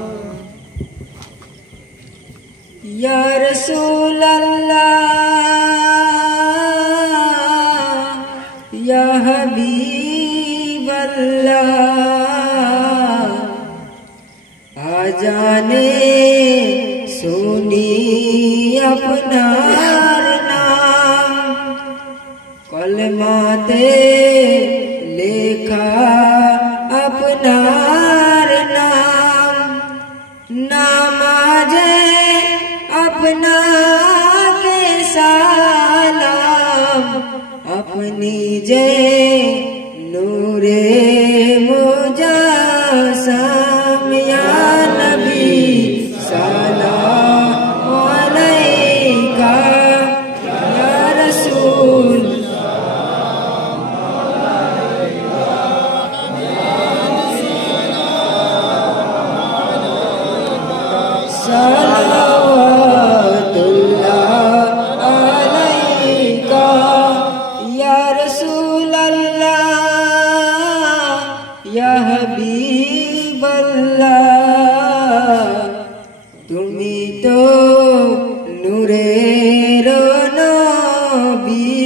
ইয়া রাসূলুল্লাহ ইয়া হাবিবাল্লাহ आजाने सुनी अपनार नाम कलमाते लेखा अपनार नाम नमाजे अपना के सालाम अपनी जय नूरे मुजासम या नबी सलाम अलैका या रसूल सलावतुल्लाह अलैका या रसूल अल्लाह या हबीब अल्लाह तुमी तो नूरेरो नबी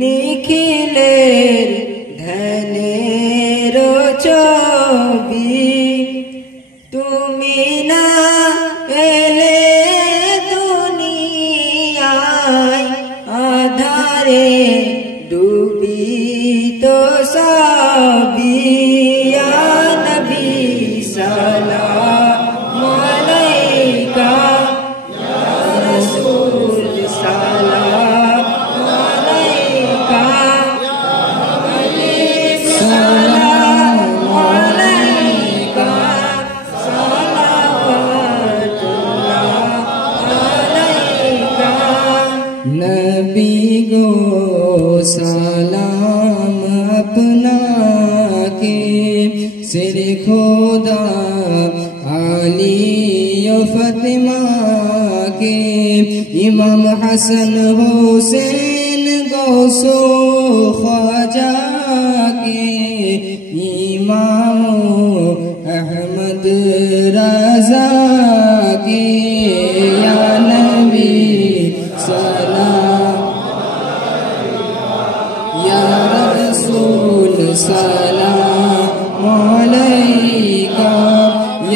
निखिलेर धनेरो छवि তুমি না এলে দুনিয়ায় আধারে ডুবিত সবই ইয়া নবী সালাম আলাইকা ইয়া রাসূল সালাম আলাইকা সালাম আলাইকা नबी गो सलाम अपना के सिर खोदा आली फतिमा के इमाम हसन हुसैन गौसो ख्वाजा के इमाम अहमद रजा के या नबी सलाम या रसूल सलाम अलैका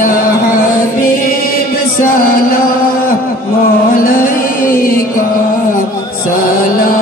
या हबीब सलाम अलैका सलाम